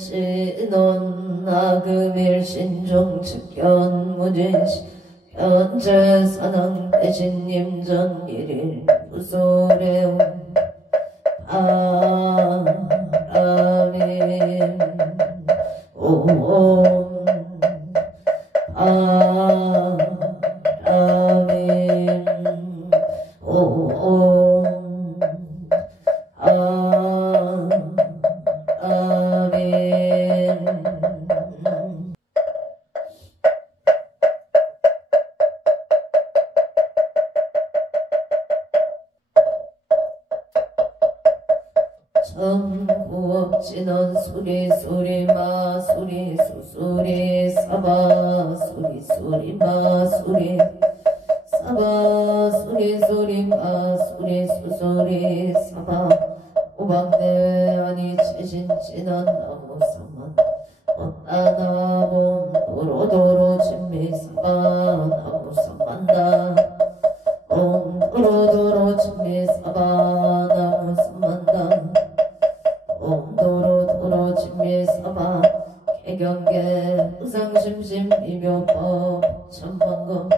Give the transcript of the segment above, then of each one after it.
오래지넌 나금일신종 측견 무진시 현재 사당 대신님 전일일 부소래움 바람임 옴 바람임 옴 전구업진원 수리수리 마수리 수수리 사바 수리수리 마수리 사바 수리수리 마수리 수수리 사바 오방대 아니 최신진한 나무사만 어따나봄 도로도로 진미 사바 나무사만다 옴 도로도로 진미 사바 나무사만다 옴 도로도로 진미 사바 개경계 우상심심 미묘법 천방금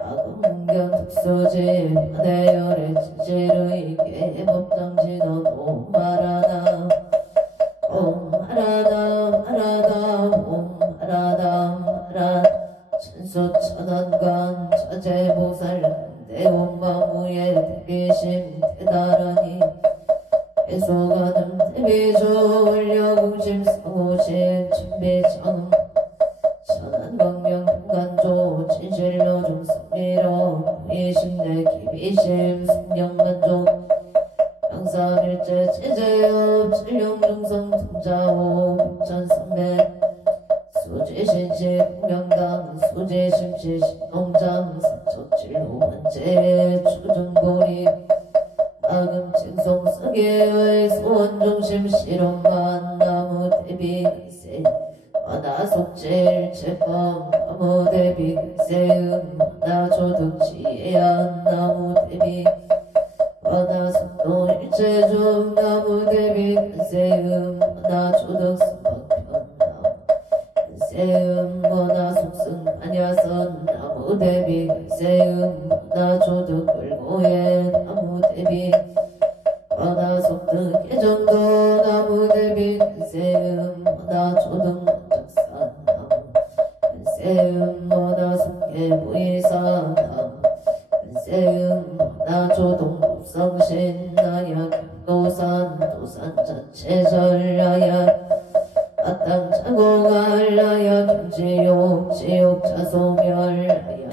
아금문견 특수지 대열의 지지의 개법당진원 옴 하라담 옴 하라담 하라담 옴 하라담 하라 천수천안관 자재보살 대원마무예 대비심 대다라니 해소가능 대비조 원려공심 성호신 준비정 천안광명 풍간조 진실로중 성미로 이심내 기비심 성령만족 영사일제 제재업 진룡중성 등자호 북천성매 수지신시 풍명당 수지심시 신농장 삼천칠호만제 추중고리 아금칭송 서계의 소원중심 실험만 나무 대비세 와나속질 제법 나무 대비세음 나조득지혜한 나무 대비 와나속도 일체중 나무 대비세음 나조득승박편 세음 원하속승 안야선 나무 대비 세음 나조득 끌고의 나무 대비 원하속득 개정도 나무 대비 세음 나조득 만족산 나무 세음 원하속계 무이사 나무 세음 나조동 법성신 나약 도산 도산 자체절나약 아땅 자고갈라야 경지욕 지욕자소멸 나야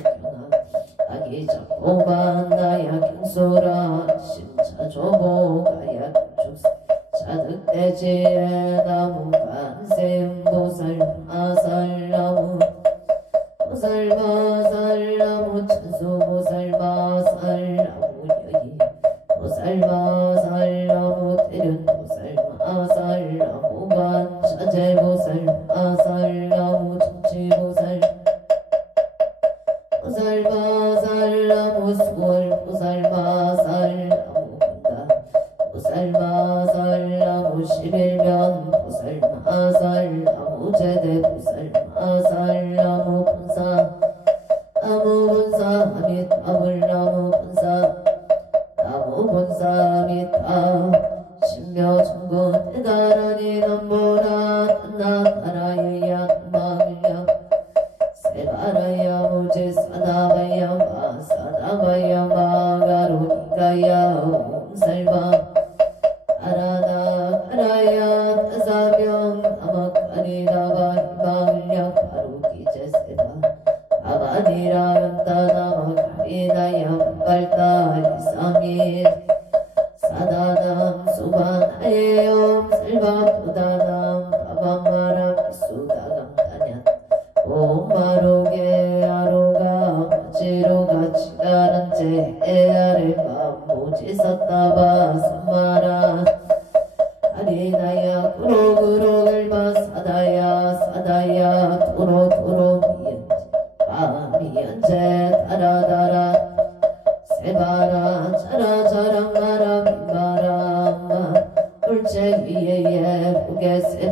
아기자포반 나야 경소라 심자조보 가야 경축 자득대지에 나무간샘 보살마살나무 보살마살나무 천수보살마살나무 여기 보살마살나무 대륜 보살마살나무 관 자재보살마살나무 정치보살 보살마살나무 수월 보살마살나무 군다 보살마살나무 11면 보살마살나무 제대 보살마살나무 본사 나무 본사 및 아불나무 본사 나무 본사 및 신묘천군 대다라니 남보라 탄나타라야 마밀야 세바라야 무지사다바야 마사다바야 마가로니가야 옴살바 아라나 가라야 타사병 나마카니다바 마밀야 바로기제세다 아바디라 연타나마 가리나야 발다 이사미 사다남 수반하예엄 살바보다남 바밤마라 비수다감다냐 옴마로게 아로가 마지로가 치가란제 에아를 밤모지사다바 삼마라 아리나야 구로구로글바 사다야 사다야 도로도로 미연제 미연제 다라다라 세바라 자라자랑마라 빈마라 마 돌체 위에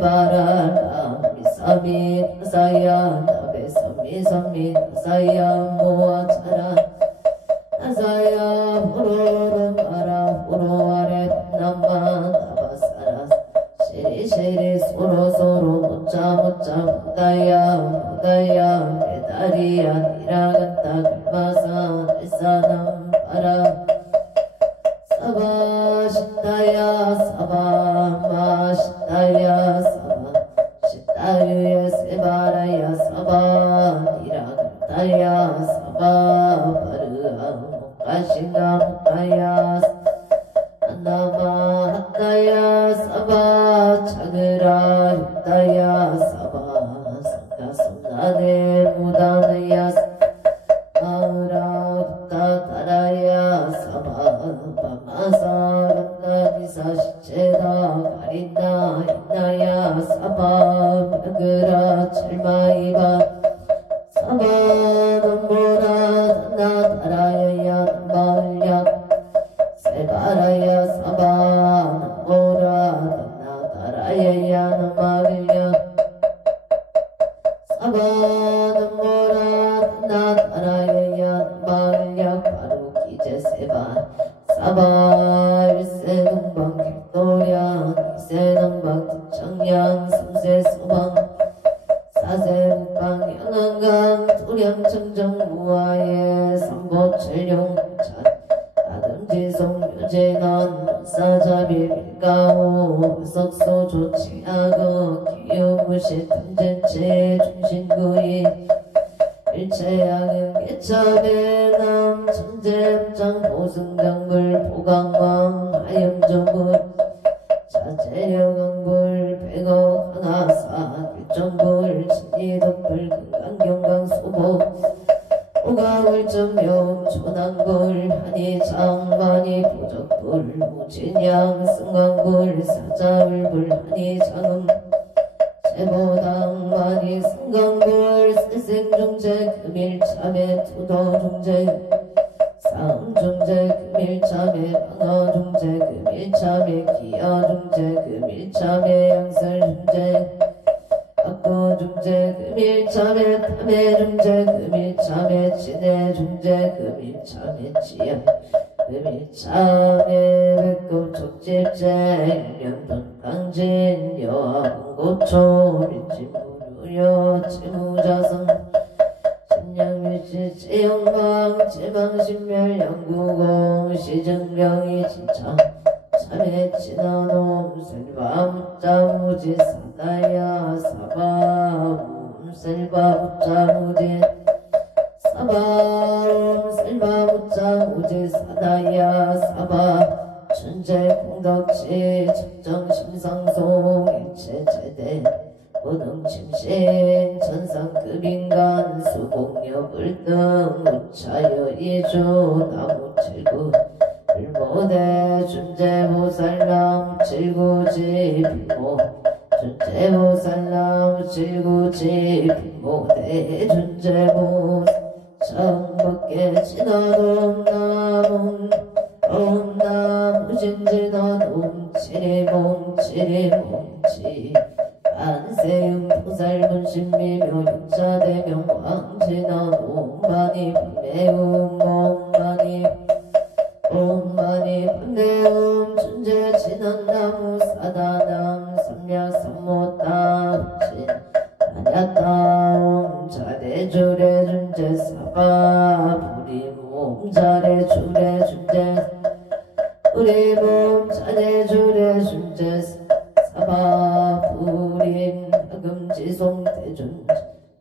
세바라 미사미 나사야 나베 삼미 삼미 나사야 모아차라 나사야 호로로 마라 호로 아래 남마 나바사라 시리 시리 소로 소로 모짜 모짜 모다야 모다야 메다리야 니라간다 글마사 일사남 파라 사바 시타야 사바 마 시타야 사바 시타유야 세바라야 사바 니라간다야 사바 바르아 모카시가 모카야 나마 하타야 사바 차그라 유타야 사바 상가선나네 무다나야 아우라 후타 타라야 사바 바마사 간다니사 시체다 가린다 인나야 사바 벽으라 찰마이바 사바 남보라 나 타라야야 남발야 세바라야 사바 나모라 나다라야야 나마빌야 사바 나모라 나다라야야 나마빌야 바로 기제 세바 사바 일세 동방 객도량 이세 남방 청양 삼세 소방 사세 북방 영안강 도량 청정 무아예 삼보철용 찬 아등지송 유재난 사자비 밀가오 석소 조치하고 기유무시 탐진체 중신구이 일체양은 개첩의 천재입장 보승강불 보강왕 하염정불 자재력강불 백억 하나사 규정불 진이덕불 금강경강 소보 오가울점용 초난불 한이장만이 보적불 무진양 승강불 사자울불 한이장음 제보당만이 승강불 세생중재 금일참에 투도중재 사음중재 금일참에 방어중재 금일참에 기어중재 금일참에 양설중재 박도중재 금일참에 탐해중재 금일참에 진해중재 금일참에 지연 금일참에 백급 촉집재 연돈 강진 여왕고초 밀지무료여 지무자성 신양유시 지영방 지방신멸 양구공 시정령이 진창 참에 진화놈 셀바무자무지 사다야 사바옴 셀바무자무지 사바옴 셀바무자무지 사다야 사바 천재 공덕지 천정심상송 일체제대 고등침신 천상급인간 수공여불등 우차여 이주 나무칠구 불모대 준재보살람 칠구지 불모 준재보살람 칠구지 불모대 준재보 청밖에 진화돔 나문 옴나무 진진화돔 치리몽 치리몽치 안세음 보살문신미묘 육자대명 왕진화돔 많이 매운 몽많이 옴마니 분대옴 준재 진한나무 사다남 삼약 삼모따 진 아냐따옴 자대주래 준재 사바 부리몸 자래주래 준재 부리몸 자대주래 준재 사바 부림 금지송 대준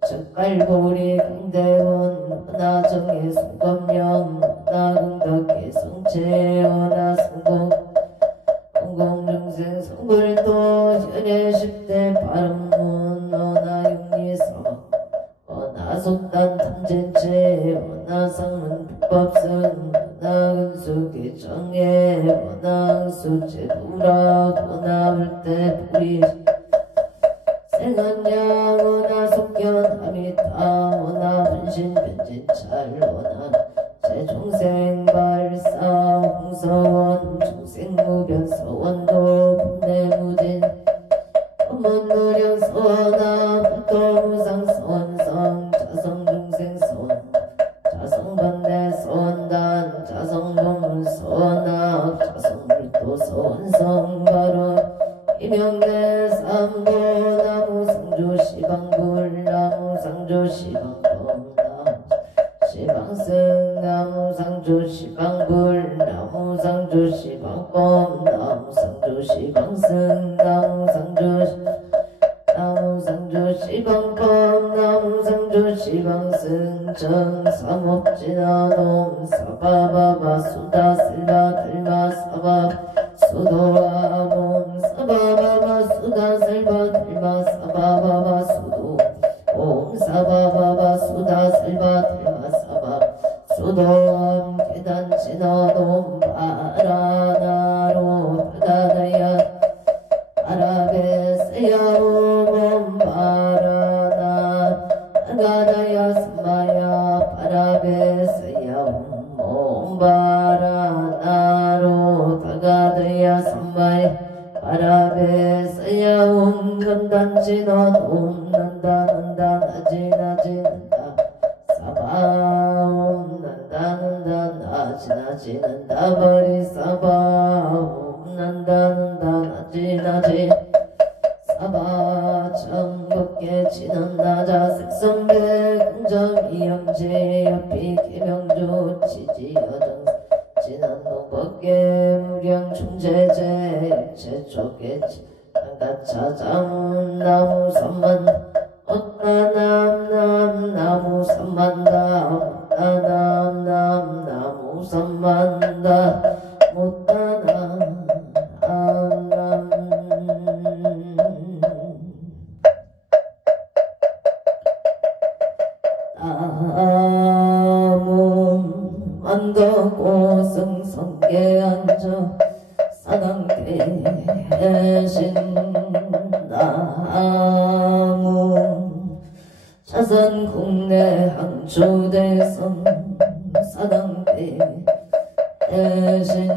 즉갈보리 강대원 나정의 수검령 나궁덕의 성체 원하성공 공공중생 성불도 현예 10대 바른문 원하육리서 원하속단 탐진체 원하상문 북법승 원하은수기 정예 원하은수제 도라 원하울대 불이 생한양 원하 속견 아미타 원하 분신 변진찰 원하 제종생 발사 홍서원 중생무변 서원도 분내무진 법문은 상주시방법 나무 상주시방승 나무 상주시방법 나무 상주시방승 정사목진화돔 사바바바 수다 슬바 들마 사바 수도아몬 사바바바 수다 슬바 들마 사바바바 수도 옴 사바바바 수다 슬바 들마 사바 수도암 계단 진화돔 바라나로 다다다야 바라베스야옴 바라나 아가다야 스마야 바라베스야옴 바라나로 다가다야 스마야 바라베스야옴 건단진화돔 난다 나지나지난다 사바옴 난다 나지나지난다 버리 사바옴 난다 나지 사바 정법계 지난나자 색선배 공정 이영재 옆이 개명주 지지여정 지난동법계 무량 충재재 제쪽계 한가차장 나무 삼만 어따남 나무 삼만다 어따남 나무 삼만다 못따남 나무 안덕고 성성계 앉아 사당대신 나무 자선 국내 항주대선 사당대 대신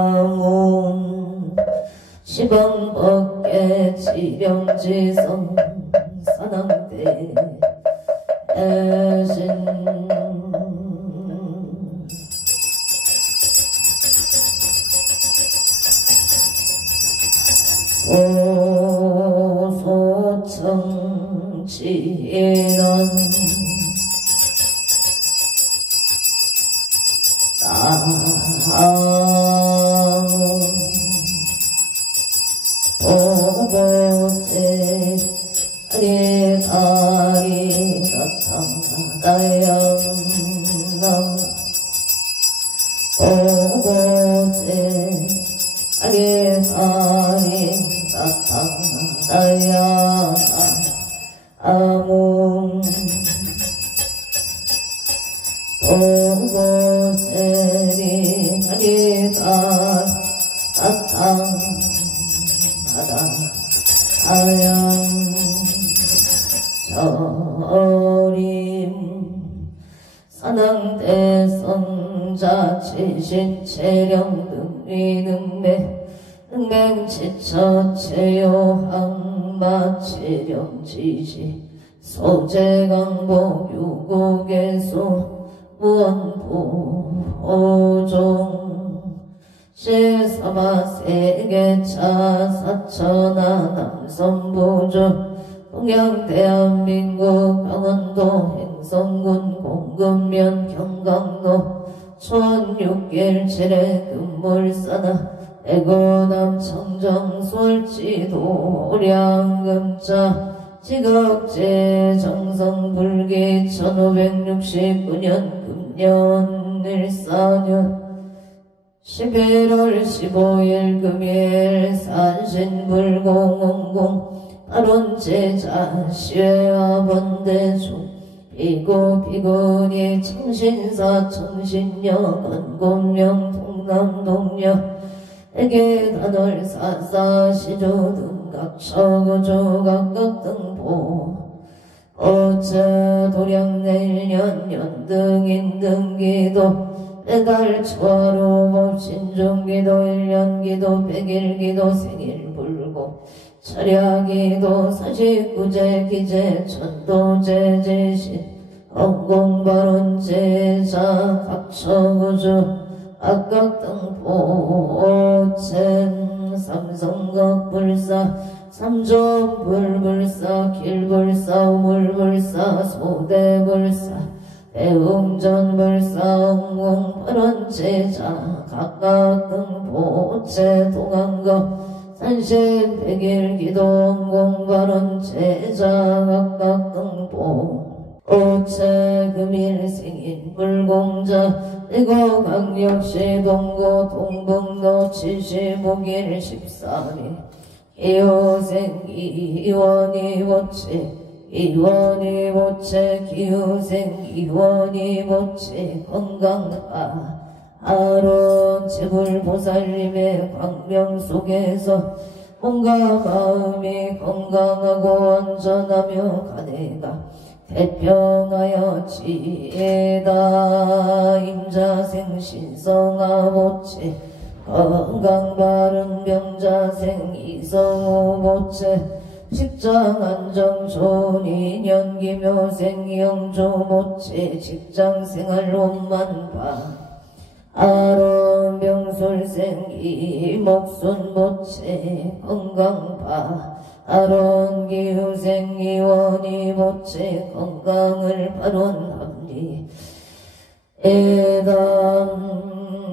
나무 시방법계 지령지선 사당대 대신 오소청 지난 나무 보보제 아리가리 나타나다양남 보보제 아리가리 나타나다양 아무 보보제리 아리가 나타나다 아양 저림 산왕대성자 지신체령 능리능매 능맹지처 체요항마 체령지시 소재강복 유고개소 무언보호종 시사마 세계차 사천하 남선부조 동양대한민국 강원도 행성군 공급면 경강도 촌6길 칠해 금물사나 애고남 청정 솔지도 오량금자 지각제 정성불기 1569년 금년 일사년 11월 15일 금일 산신불공원공 발원제자 시외아번대중 비구비구니 청신사 청신여 건곤명 동남동녀 애계단월사사 시조등각처고조 각각등보 어째 도량내년 연등인등기도 매달 초하루 법신중기도 1년기도 100일기도 생일불고 철야기도 49제 기제 천도제 제신 건공발원제자 각처구주 악각등보 오첸 삼성각불사 삼종불불사 길불사 우물불사 소대불사 배웅전불사웅공 발원제자 각각 등보체 동안거 산신백일기동공 발원제자 각각 등보 오체 금일생인 불공자 내고 강력시 동고 동북로 75일 13일 기후생기 이원이 보체 이원이 보체 기후생기 이원이 보체 건강파 하루 제불보살님의 광명 속에서 몸과 마음이 건강하고 안전하며 가네가 태평하여 지혜다 임자생 신성아 보체 건강바른 명자생 이성우 보체 직장안정 좋은 인연 기묘생 영조 보체 직장생활 원만바 아론 명술생 이목순 보체 건강바 아론 기후생 이원이 보체 건강을 발원합니 애담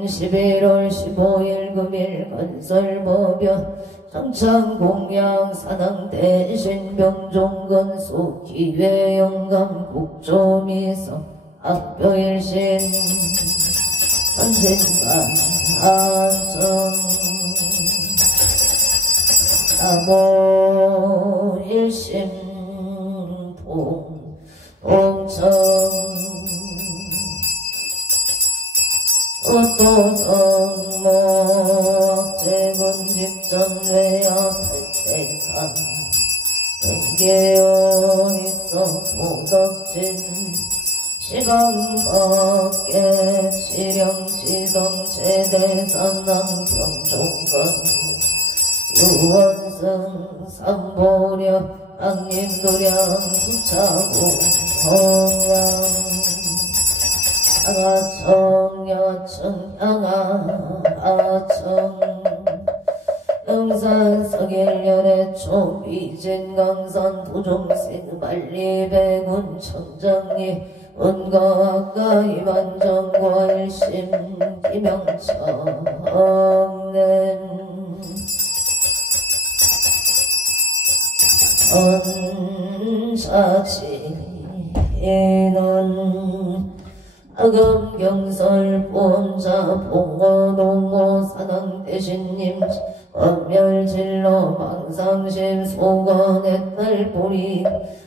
11월 15일 금일 건설법연 정창공양 산항대신 병종건수 기회영감 국조미성 악묘일신 선진반 안정 나모 일심동 동청 오토성모 제군직전외야 팔대산 등계연이성 도덕진 시간밖에 시령지성 제대산낭병종건 유원승 삼보령 악림도량 부차고 성양 양아청 야청 양아청 영산석일열의 초비진 강산 도종생 만리배군 청정리 은가가이 반정과 일심 기명청낸 언사지인은 아금경설 본자 봉어동호 산항대신님 엄멸질러 망상심 소관의 딸보리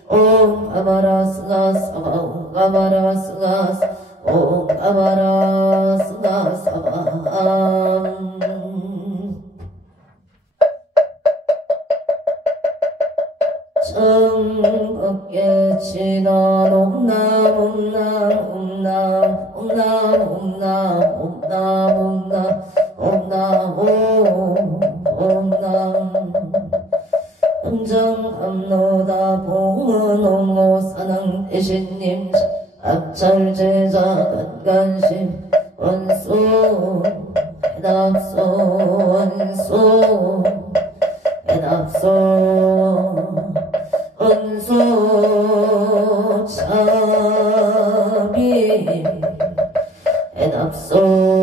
옴 가마라 스가 사바 옴 가마라 스가 옴 가마라 스가 사바 정밖에 지나 옴남 옴남 옴남 옴남 옴남 옴남 옴남 옴남 음정감노다 봉은옹호 산항대신님 압찰제자 간간심 원소 해납소 원소 해납소 원소 차비 해납소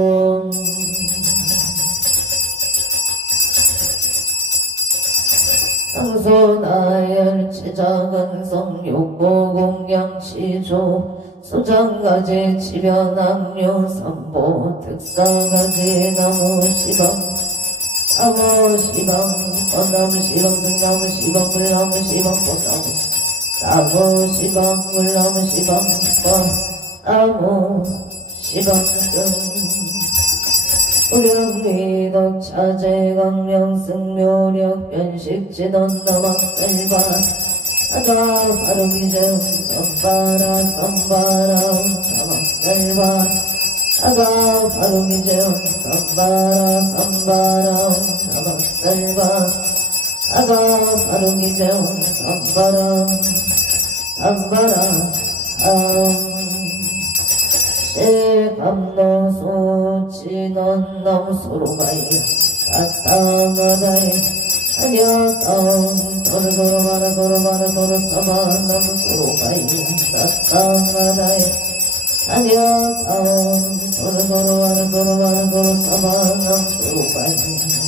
상소나열 제자근성 욕보공양치조 소장가지 지변악류 삼보 특사가지 나무시방 나무시방 꽃나무시방 등나무시방 불나무시방 꽃나무 나무시방 불나무시방 나무시방 등 우령미덕 차제강명승묘력 변식진원 나막살바 아가 바로기정 선바라 선바라 나막살바 아가 바로기정 선바라 선바라 나막살바 아가 바로기정 선바라 선바라 실감노소 진원나무소로가이 따따가다이 아냐따움 도로도로바라 도로바라 도로사바 나무소로가이 따따가다이 사녀다운 도로도로 와르도로 와르도로 사바남도로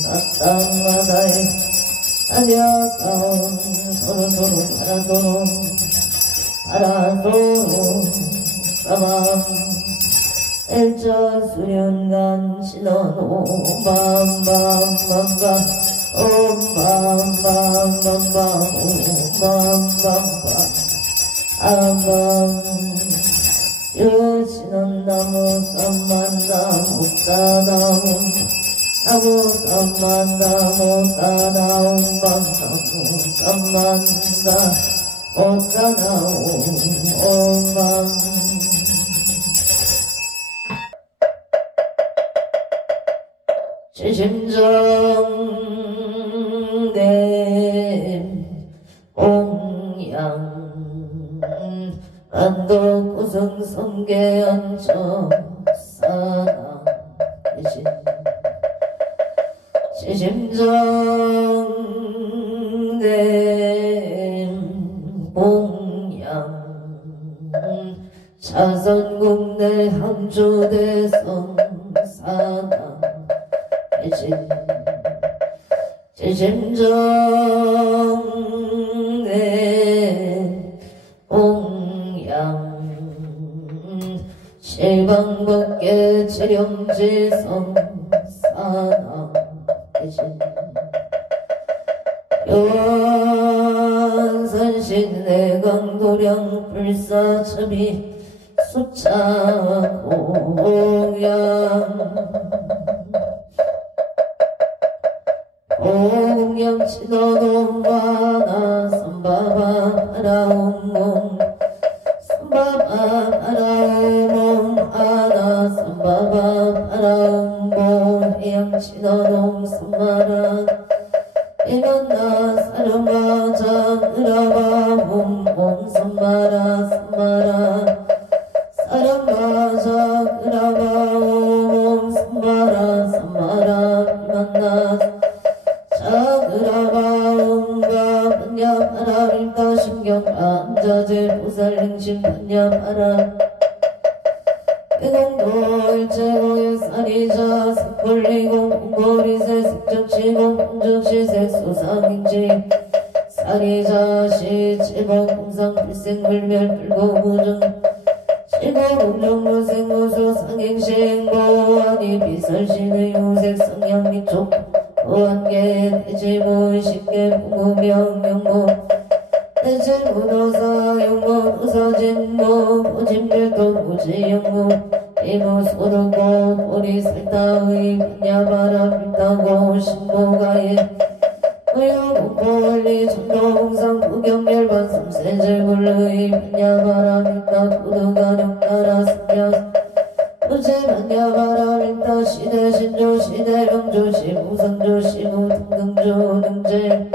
반나땅마다에 사녀다운 도로도로 와르도로 바라도로 사바 일자 수련간 신원오 밤밤밤밤 옴밤밤밤밤밤 옴밤밤밤 아밤 여신은 나무 삼만나무 따나무 나무 삼만나무 따나무 밤나무 삼만나 오따나무 옴밤 지심정대 옹양 안도 구성성계 안정 사랑 대신 지심정대 옹양 자선국내 항주대성 사랑 대신 지심정대 옹양 실방법계 지령지성 사나 대신 요한선신 내강도량 불사첩이 수차 공양 공양 친어도 많아 선바바 바라옴몸 선바바 바라옴몸 아나 선바바 바라옴몸 해양 친어놈 선마라 이만나 사름바자 으라바 홈홈 선마라 선마라 사름바자 으라바 홈홈 선마라 선마라 이만나 자그라바온가 반야파라 일타 신경 안자제 보살행신 반야파라 대공도 일체고의 사리자 색벌리공 공거리세 색정치공 공정시 색소상인지 사리자시 칠공 공상 필생불멸 불고무정 칠공공정무생무소 상행시행고 아니 비설신의 요색 성향미촉 오한계 대지무의식계 부무명명무 대지무도사 용무도사진무 보짐들도 무지영무 이무소르고 보리설타의 분야바라 불타고 신보가에 의욕공포원리 천도공상 부경열반 삼세제불의 분야바라 밀타 도드가룡따라 승려 우체만야바라 밀타 시대 신조 시대 명조시 무성조시 무등등조 등제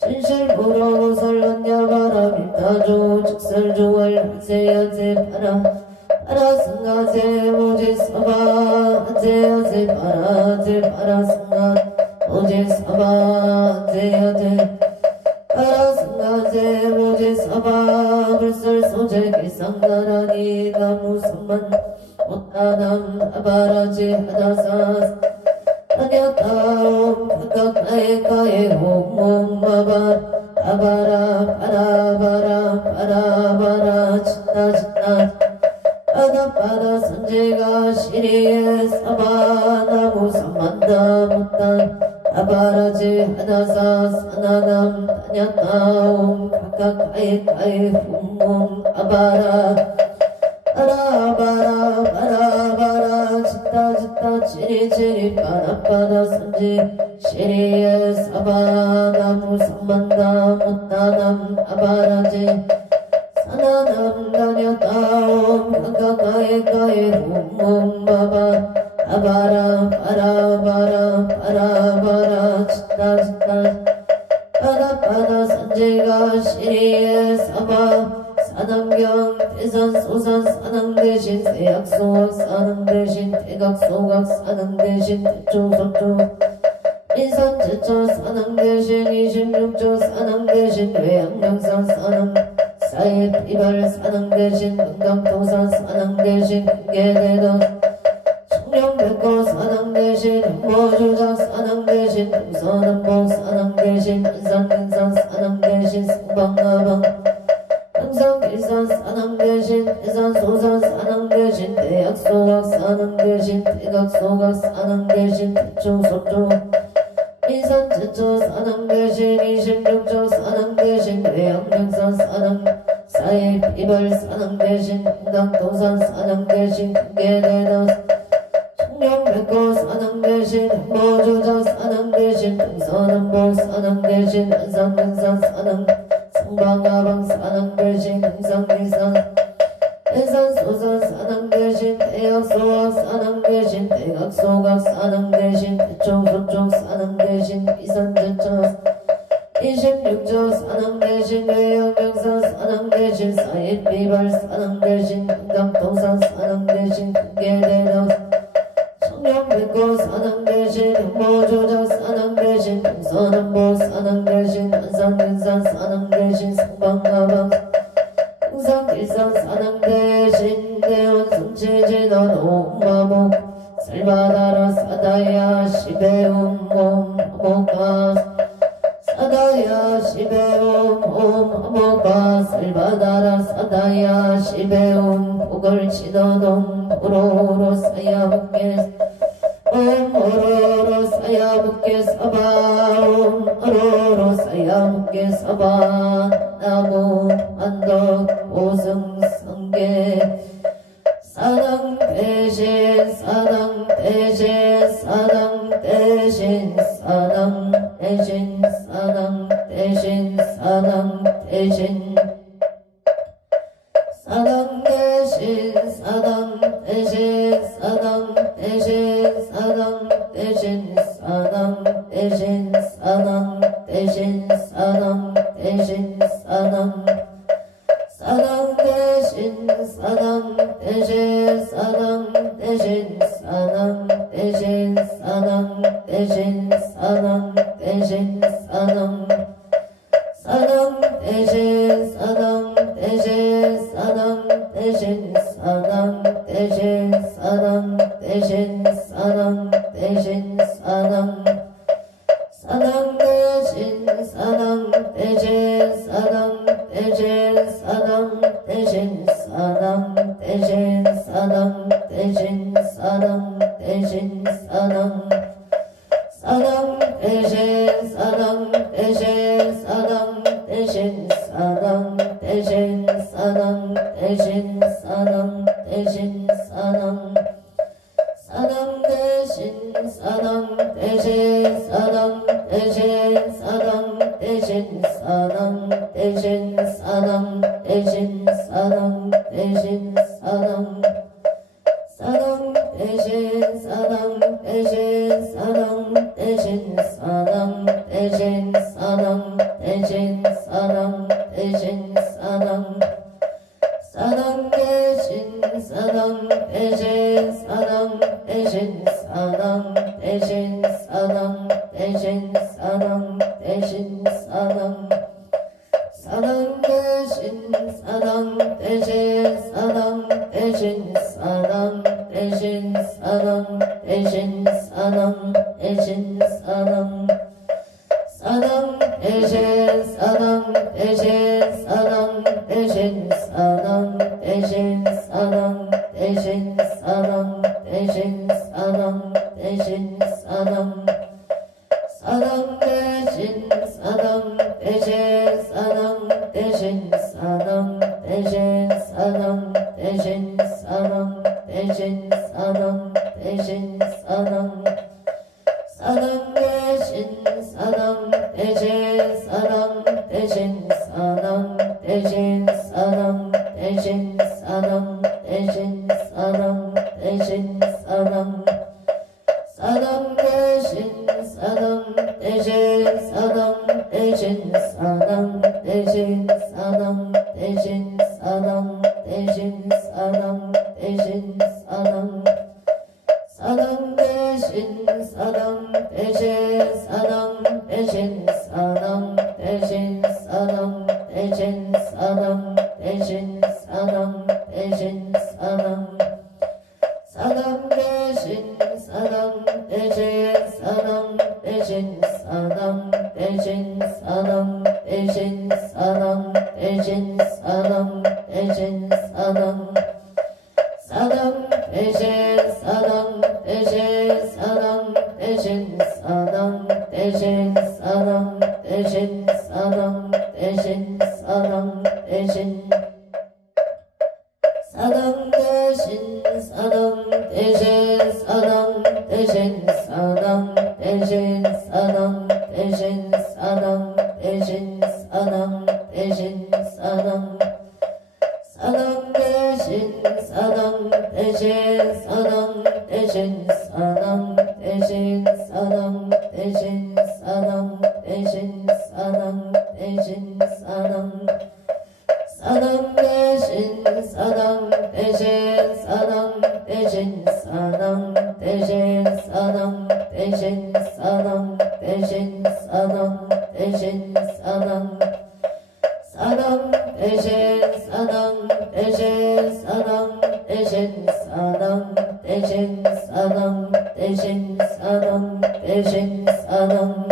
진실부로 설반야바라 밀타조 즉설조월 하세야세 파라 파라승하세 오제사바 하세야세 파라제 파라승하 오제사바 하세야세 파라승하세 오제사바 불설소제 길상나라니 나무성만 못다남 아바라지 하다사 하냐타옴 각각가에 가에 홈홈 마바 아바라 파라바라 파라바라 짓다 짓다 아나파라 선제가 시리에 사바 나무 삼만다 못단 아바라지 하다사 사나남 하냐타옴 각각가에 가에 홈홈 아바라 바라바라 바라바라 짓다 짓다 치리치리 바라바라 선지 시리에 사바 나무 삼만다 못다남 아바라지 사나남 다녀다옴 각각가에 가에 홈홈 바바 아바라 바라바라 바라바라 짓다 짓다 바라바라 선지가 시리에 사바 사남경 태산 소산 사남 대신 세약소각 사남 대신 태각소각 사남 대신 태초서초 인산 제초 사남 대신 26조 사남 대신 외양명산 사남 사입 이발 사능 대신 금강동산 사능 대신 금계대도 청룡백고 사능 대신 흑모주작 사능 대신 동서남북 사능 대신 안산근산 사능 대신 승방가방 항상길산 사능 대신 대산소산 사능 대신 대약소각 사능 대신 대각소각 사능 대신 대초소초 인산제초 사능 대신 26조 사능 대신 외양명산 사능 사입 이발 사능 대신 금강도산 사능 대신 금계대도 청룡백고 사능 대신 흑모주작 사능 대신 동서남북 사능 대신 안산근산 사능 승방가방 사능 대신 항상길산 대산소산 사능 대신 대약소각 사능 대신 대각소각 사능 대신 대초소촉 사능 대신 이산제초 26조 사능 대신 외양명산 사능 대신 사입비발 사능 대신 금강동산 사능 대신 금계대도 청룡백고 사능 대신 흑모주작 사능 대신 동서남북 사능 대신 안산근산 사능 대신 승방가방 항상길산 사능 대신 대원성체제넌 옴마목 살바다라 사다야 시베옴 옴마목가 사다야 시베옴 옴마목가 살바다라 사다야 시베옴 복을 치더돔 오로로 사야복게 옴 오로로 사야복게 사바 옴 오로로 사야복게 사바 나무 안덕 오승성계 사당 대신 사당 대신 사당 대신 사당 대신 사당 대신 사당 대신 사당 대신 사당 대신 사당 대신 사당 대신 사당 대신 사당 대신 사당 대신 사당 사당 대신 사당 대신 사당 대신 사당 대신 사당 대신 사당 대신 사당 사당 대신 사당 대신 사당 대신 사당 대신 사당 대신 사당 대신 사당 사당 대신 사당 대신 사당 대신 사당 대신 사당 대신 사당 대신 사당 대신 사당 사당 대신 사당 대신 사당 대신 사당 대신 사당 대신 사당 대신 사당 사당 대신 사당 대신 사당 대신 사당 대신 사당 대신 사당 대신 사당 대신 사당 사당 대신 사당 대신 사당 대신 사당 대신 사당 대신 사당 대신 사당 사당 대신 사당 대신 사당 대신 사당 대신 사당 대신 사당 대신 사당 사당 대신 사당 대신 사당 대신 사당 대신 사당 대신 사당 대신 사당 사당 대신 사당 대신 사당 대신 사당 대신 사당 대신 사당 대신 사당 대신 사당 사당 대신 사당 대신 사당 대신 사당 대신 사당 대신 사당 대신 사당 대신 사당 사당 대신 사당 대신 사당 대신 사당 대신 사당 대신 사당 대신 사당 대신 사당 사당 대신 사당 대신 사당 대신 사당 대신 사당 대신 사당 대신 사당 대신 사당 사당 대신 사당 대신 사당 대신 사당 대신 사당 대신 사당 대신 사당 대신 사당 대신 사당 대신 사당 대신 사당 대신 사당 대신 사당 대신 사당 대신 사당 대신 사당 대신 사당 대신 사당 대신 사당 사당 대신 사당 대신 사당 대신 사당 대신 사당 대신 사당 대신 사당 대신 사당 사당 대신 사당 대신 사당 대신 사당 대신 사당 대신 사당 대신 사당 대신 사당 사당 대신 사당 대신 사당 대신 사당 대신 사당 대신 사당 대신 사당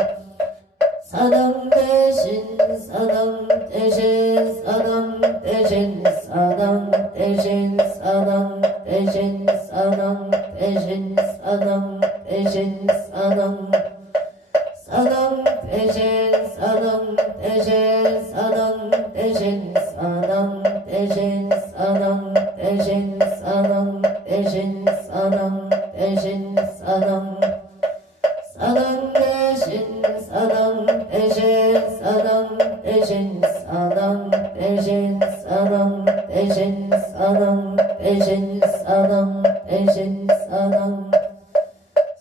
사당 대신 사당 대신 사당 대신 사당 대신 사당 대신 사당 대신 사당 대신 사당 사당 대신 사당 대신 사당 대신 사당 대신 사당 대신 사당 대신 사당 대신 사당 사당 대신 사당 대신 사당 대신 사당 대신 사당 대신 사당 대신 사당 대신 사당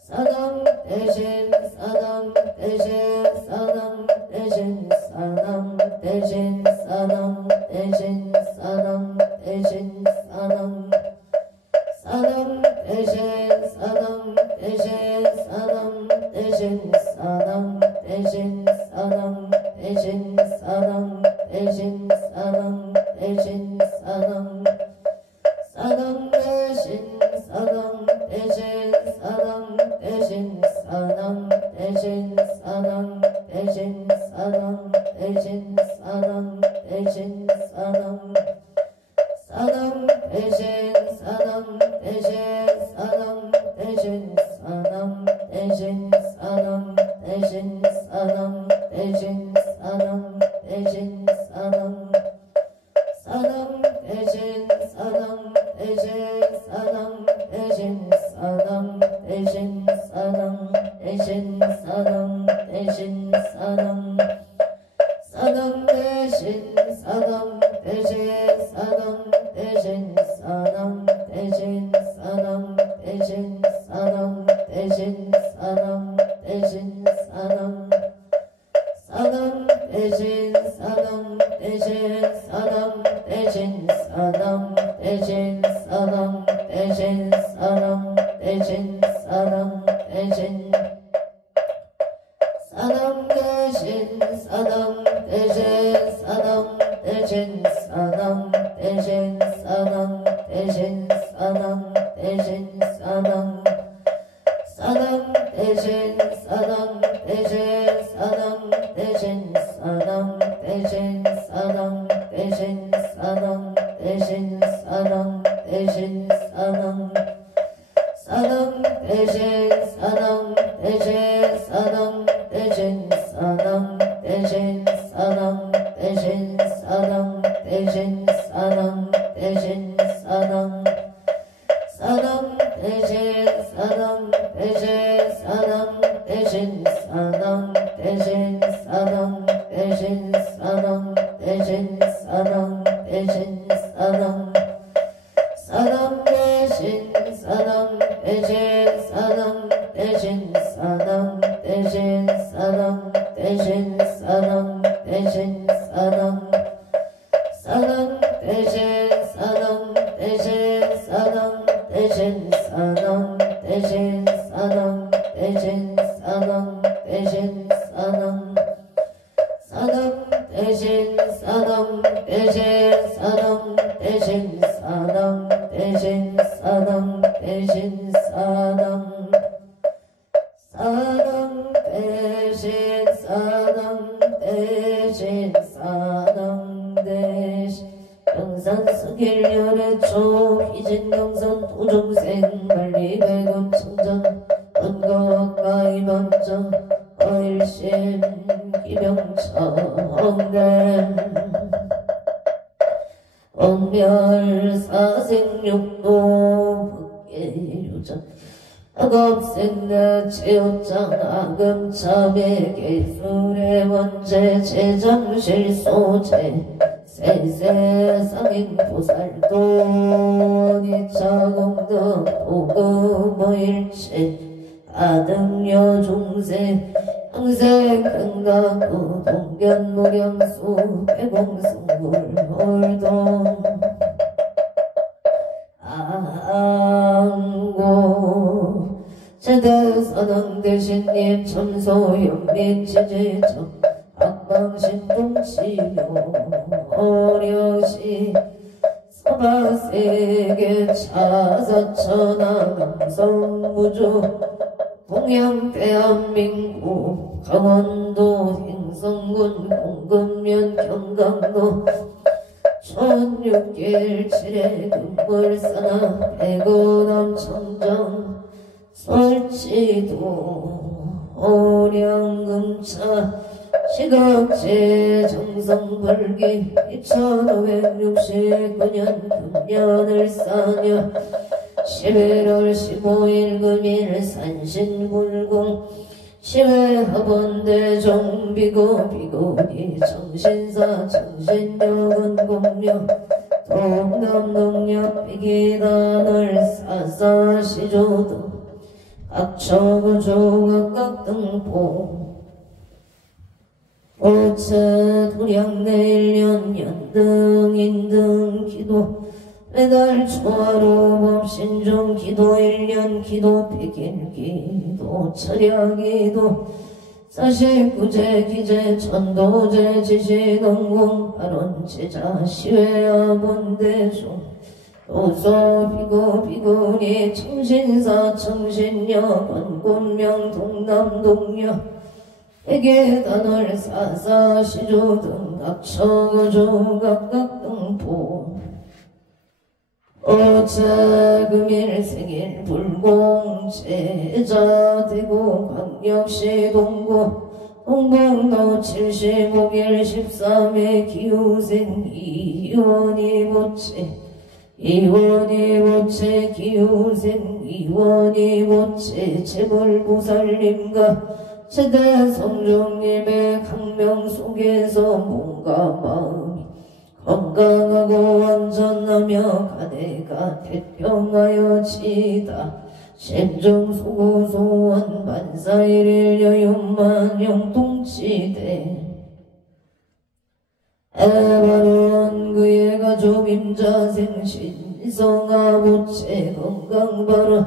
사당 대신 사당 대신 사당 대신 사당 대신 사당 대신 사당 대신 사당 사당 대신 사당 대신 사당 대신 사당 대신 사당 대신 사당 대신 사당 대신 사당 사당 대신 사당 대신 사당 대신 사당 대신 사당 대신 사당 대신 사당 대신 사당 사당 대신 사당 대신 사당 대신 사당 대신 사당 대신 사당 대신 사당 대신 사당 사당 대신 사당 대신 사당 대신 사당 대신 사당 대신 사당 대신 사당 사당 대신 사당 대신 사당 대신 사당 대신 사당 대신 사당 대신 사당 대신 사당 사당 대신 사당 대신 사당 대신 사당 대신 사당 대신 사당 대신 사당 대신 사당 대신 사당 대신 사당 대신 사당 대신 사당 대신 사당 대신 사당 사당 대신 사당 대신 사당 대신 사당 대신 사당 대신 사당 대신 사당 대신 사당 사당 대신 사당 대신 사당 대신 사당 대신 사당 대신 사당 대신 사당 대신 사당 사당 대신 사당 대신 사당 대신 사당 대신 사당 대신 사당 대신 사당 대신 사당 사당 대신 사당 대신 사당 대신 사당 대신 사당 대신 사당 대신 사당 사당 대신 사당 대신 사당 대신 사당 대신 사당 대신 사당 대신 사당 사당 대신 사당 대신 사당 대신 사당 대신 사당 대신 사당 사당 대신 사당 대신 사당 대신 영산 스길열의 초 희진 영산 도중생 관리배금 청정 원정 얼심 기병천대 원멸사생육도 북계유전 악업생내 체육장 악음참의 계술의 원제 제정실소제 세세상인 보살도 니차공덕 보급의일체 아등여 중세 항생 큰가구 동견무경수 배공승불홀동 안고 제대선언 대신님 점소연민 지지적 악방신동치료 어려시 서바세계 차사천하감성무주 동양 대한민국 강원도 행성군 공급면 경강도 1617의 금물산하 백원암 청정 설치도 오량금차 시각제 정성불기 2569년 금년을 싸며 11월 15일 금일 산신불공 시외합원대 정비고 비고기 정신사 정신력은 공력 동남동력 비기단을 사사시조등 각처구조 각등포 오체 도량내일년 연등 인등 기도 매달 초하루 법신종 기도 1년 기도 백일 기도 철야 기도 49제 기제 천도제 지시동공 발언 제자 시외야 본대중 도소 비고 비고니 청신사 청신여 권곤명 동남동여 회계단월 사사시조 등 각처구조 각각등포 오차 금일 생일 불공 제자 대구 광역시 동구 홍봉도 75일 13회 기후생 이원이 보채 이원이 보채 기후생 이원이 보채 재벌보살님과 최대 성종님의 강명 속에서 몸과 마음이 건강하고 완전하며 가대가 태평하여 지다 심정소고소원 만사일일 여윤만용 동치대 에바론 그의 가족 임자생신 성아보채 건강바로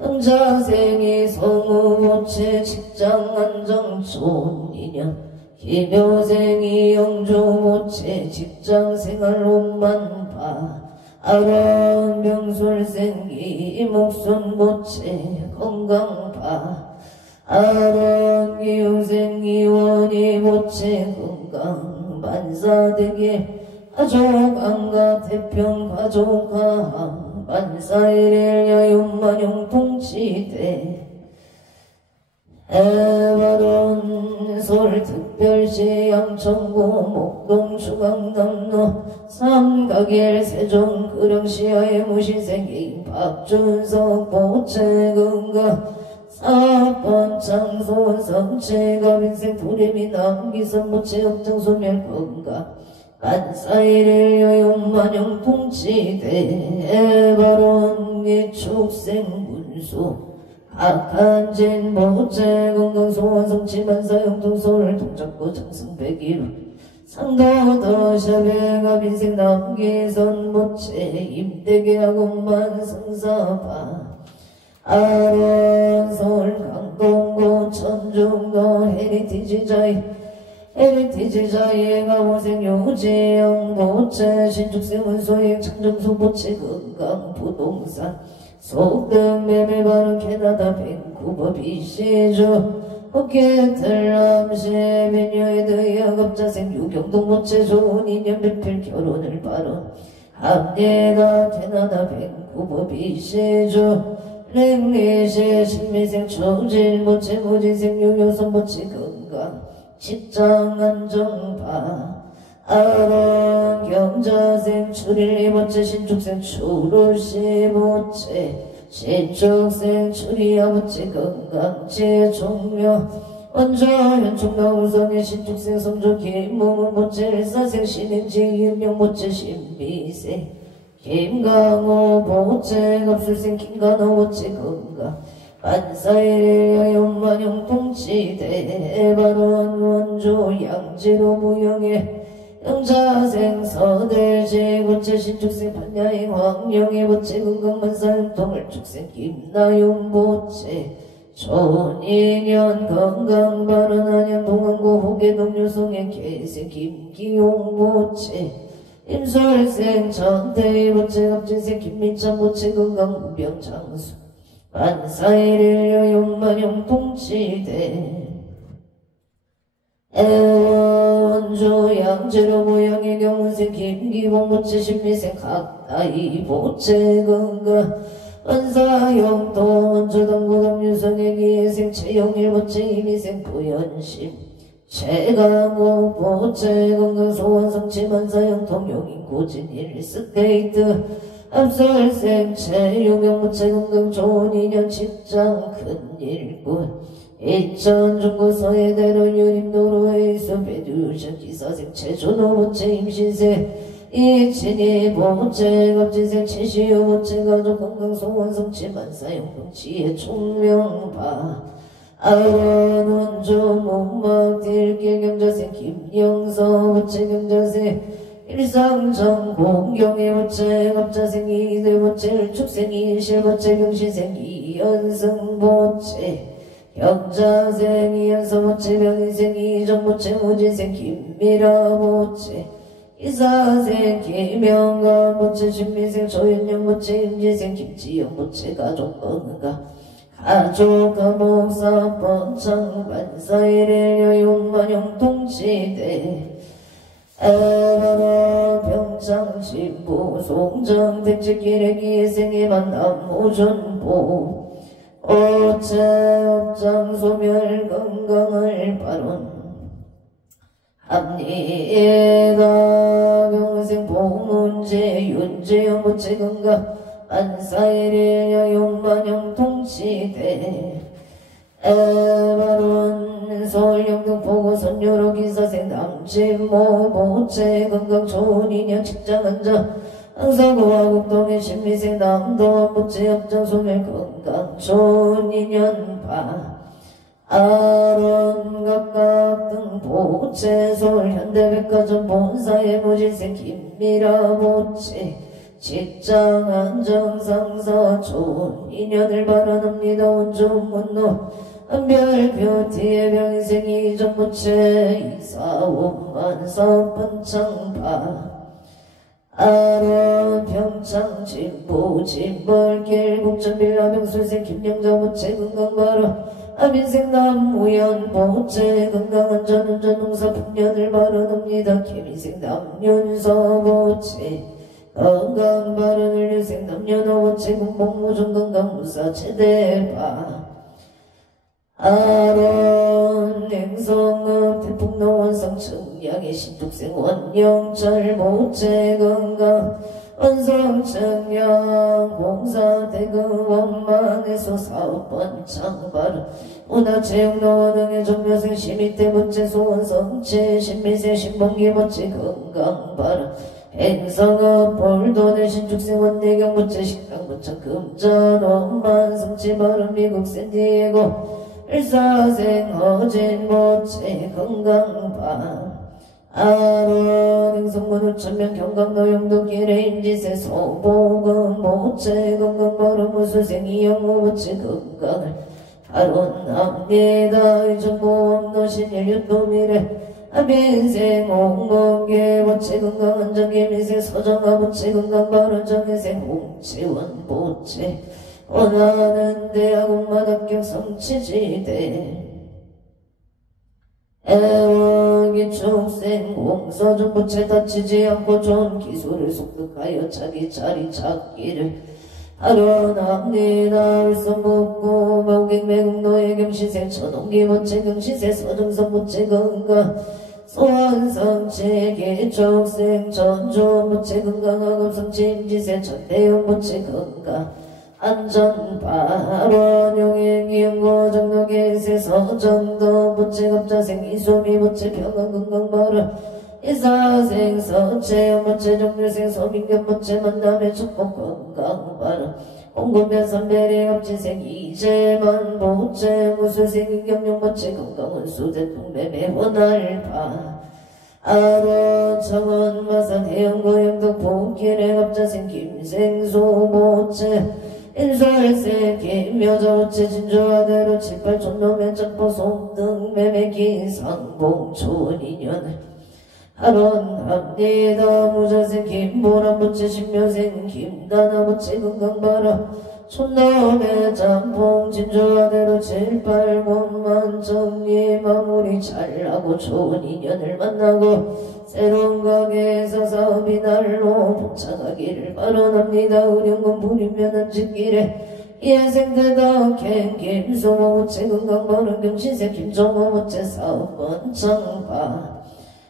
흥자생이 성우보채 직장안정 좋은 인연 기묘생이 영조보채 직장생활 옷만 아론 명술생기 목순보채 건강파 아론 기후생기 원이보채 건강 만사되게 가족안가 태평 가족가함 만사일일 여윤만용 통치대 해바론 서울특별시 양천구 목동 중앙남로 삼각일 세종 그령시야의 무신생기 박준석 보채근가 4번 장소 성체가 빈생 도레미 남기선 모채 억정소멸건가 만사일일 여윤만용 통치대 바론 이축생문수 악한진 모채 건강소원 성취만사용통소를 통잡고 장승백이루 상도더 샤베가 빈생 남기선 모채 임대계하고만 성사바 아론 서울 강동구 천중도 헤리티지자의 가호생 요지영 모채 신축생은 소액 창정소 모채 건강 부동산 속등 매매 바로 캐나다 밴쿠버 BC주 호켓들 남시 메뉴에 대해 학업자생 유경동 모채 좋은 인연 배필 결혼을 바로 합니다 캐나다 밴쿠버 BC주 랭리시 신미생 초질모치 무지생 유효선모치 건강 직장 안정파 아론 경자생 출일이모치 신축생 추루시모치 신축생 출이아모치 건강치 종료 원조 현충가 우성의 신축생 성조 김무문 모치 일사생 신행지 유명모치 신비생 김강호 보채 갑술생 김간호 보채 건가 반사일의 연만용 동치대 바로한 원조 양지로 무용의 영자생 서들지 보채 신축생 판야행 황영의 보채 건강만사용통을 축생 김나용 보채 존인연 건강바른한양 동안고 호계동유성의 개생 김기용 보채 임설생 전태희 보채 갑진생 김민찬 보채 건강 무병장수 반사일일여 용만용 동치대 애원조 양재로 모양의 경운생 김기봉 보채 신미생 각나이 보채 건강 원사용도 원조동고동 유성의 기회생 최영일 보채 이미생 부연심 최강호 보채 건강 소원성치 만사형 통용인 고진 일스테이트 앞설생 최유경 보채 건강 좋은 인연 직장 큰 일꾼 이천 중고 서해대로 유림도로의 수배두션 기사생 최준호 보채 임신생 이친이 보채 갑진생 최시우 보채 가족 건강 소원성치 만사형 통치의 총명파 아론 원조 목막 딜길 경자생 김영서 보채 경자생 일상정 공경의 보채 갑자생 이대 보채 축생 이실 보채 경신생 이연승 보채 경자생 이연서 보채 병인생 이정 보채 무진생 김미라 보채 이사생 김영감 보채 신미생 조윤영 보채 임지생 김지영 보채 가족 건강 가족과 목사 번창 반사일의 용만용 동치대 애바라 병창 신부 송정 택지길의 기생의 만남 오전보 오체 업장 소멸 건강을 바론 합리가 병생 보문제 윤재영 보채 건강 안사일의 용만용 통치대 에바론 서울영등 보고선 여러 기사생 남친모 보채 건강 좋은 인연 직장 안정 항사고와 국동의 신미생 남도원 보채 업장 소멸 건강 좋은 인연 바 아론 각각 등 보채 서울 현대백화점 본사의 무진생 김미라 보채 직장 안정상사 좋은 인연을 바라옵니다. 원종 문노 별표티의 병인생 이정부채 이사원만 사업번창파 아론 평창 진보 진벌길 국전빌라 병술생 김영자 보채 건강바라 아민생 남우연 보채 건강안전운전 농사 풍년을 바라옵니다. 김인생 남윤서 보채 건강 바른을 유생 남녀노 보채 군복무종 건강 무사 최대파 아론 행성읍 태풍노원성 청량의 신tuk생 원영철 보채 건강 원성 청량 공사 대금 원만에서 사업번 창바른 운하체육노원 등의 종묘생 시민대 보채 소원성체 신미세 신봉기 보채 건강 바른 행성업 볼돈의 신축생 원내경 보채 식당 보채 금전 원만 성치 바른 미국 샌디에고 일사생 허진 보채 건강파 아론 행성문 우천면 경강도 영도길의 임지세 소보금 보채 건강바로 무술생 이영호 보채 건강을 바론합니다. 이정보험노 신일윤도미래 아빈생 홍범계 보채 건강안정계 미생 서정아 보채 건강바른 정혜생 홍채원 보채 원하는 대학원만 합격 성취지대 애월기 축생 공서준 보채 다치지 않고 좋은 기술을 습득하여 자기 자리 찾기를 하련합니다. 울성복고 마우객매국노예 경시세 천홍기모체 경시세 서정성모체 건강 소환성체 개척생 전조모체 건강학업성체 천대용모체 건강 안전발원용행기연고 정로계세 서정도 모체급자생 이소미 모체 평안건강발원 이사생 서체 모체 정류생 서민견 모체 만남의 축복 건강발원 공군변 선배리 업지생 이재만 모체 무술생 인경용 모체 건강은 수대통매매 원알파 아로 정원 마산 해영고영덕 복길의 갑자생 김생소 모체 인설생 김여자 모체 진주아대로 7,8촌 놈의 짬포 송등 매매기 상봉촌 인연 하론합니다. 무자생 김보람 모체 신묘생 김다나 모체 건강바라 촌놈의 짬뽕 진주아대로 7,8곳만 정리 마무리 잘하고 좋은 인연을 만나고 새로운 가게에서 사업이 날로 복창하기를 바라납니다. 의령건 부리면은 짓길에 예생대다 갱김소모 모체 건강바른 경신세 김정호 모체 사업원 창파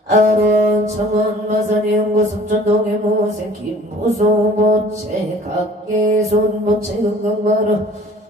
아론 창원 마산이 연구 성천동의 모생 김보소 모체 각계손 모체 건강바른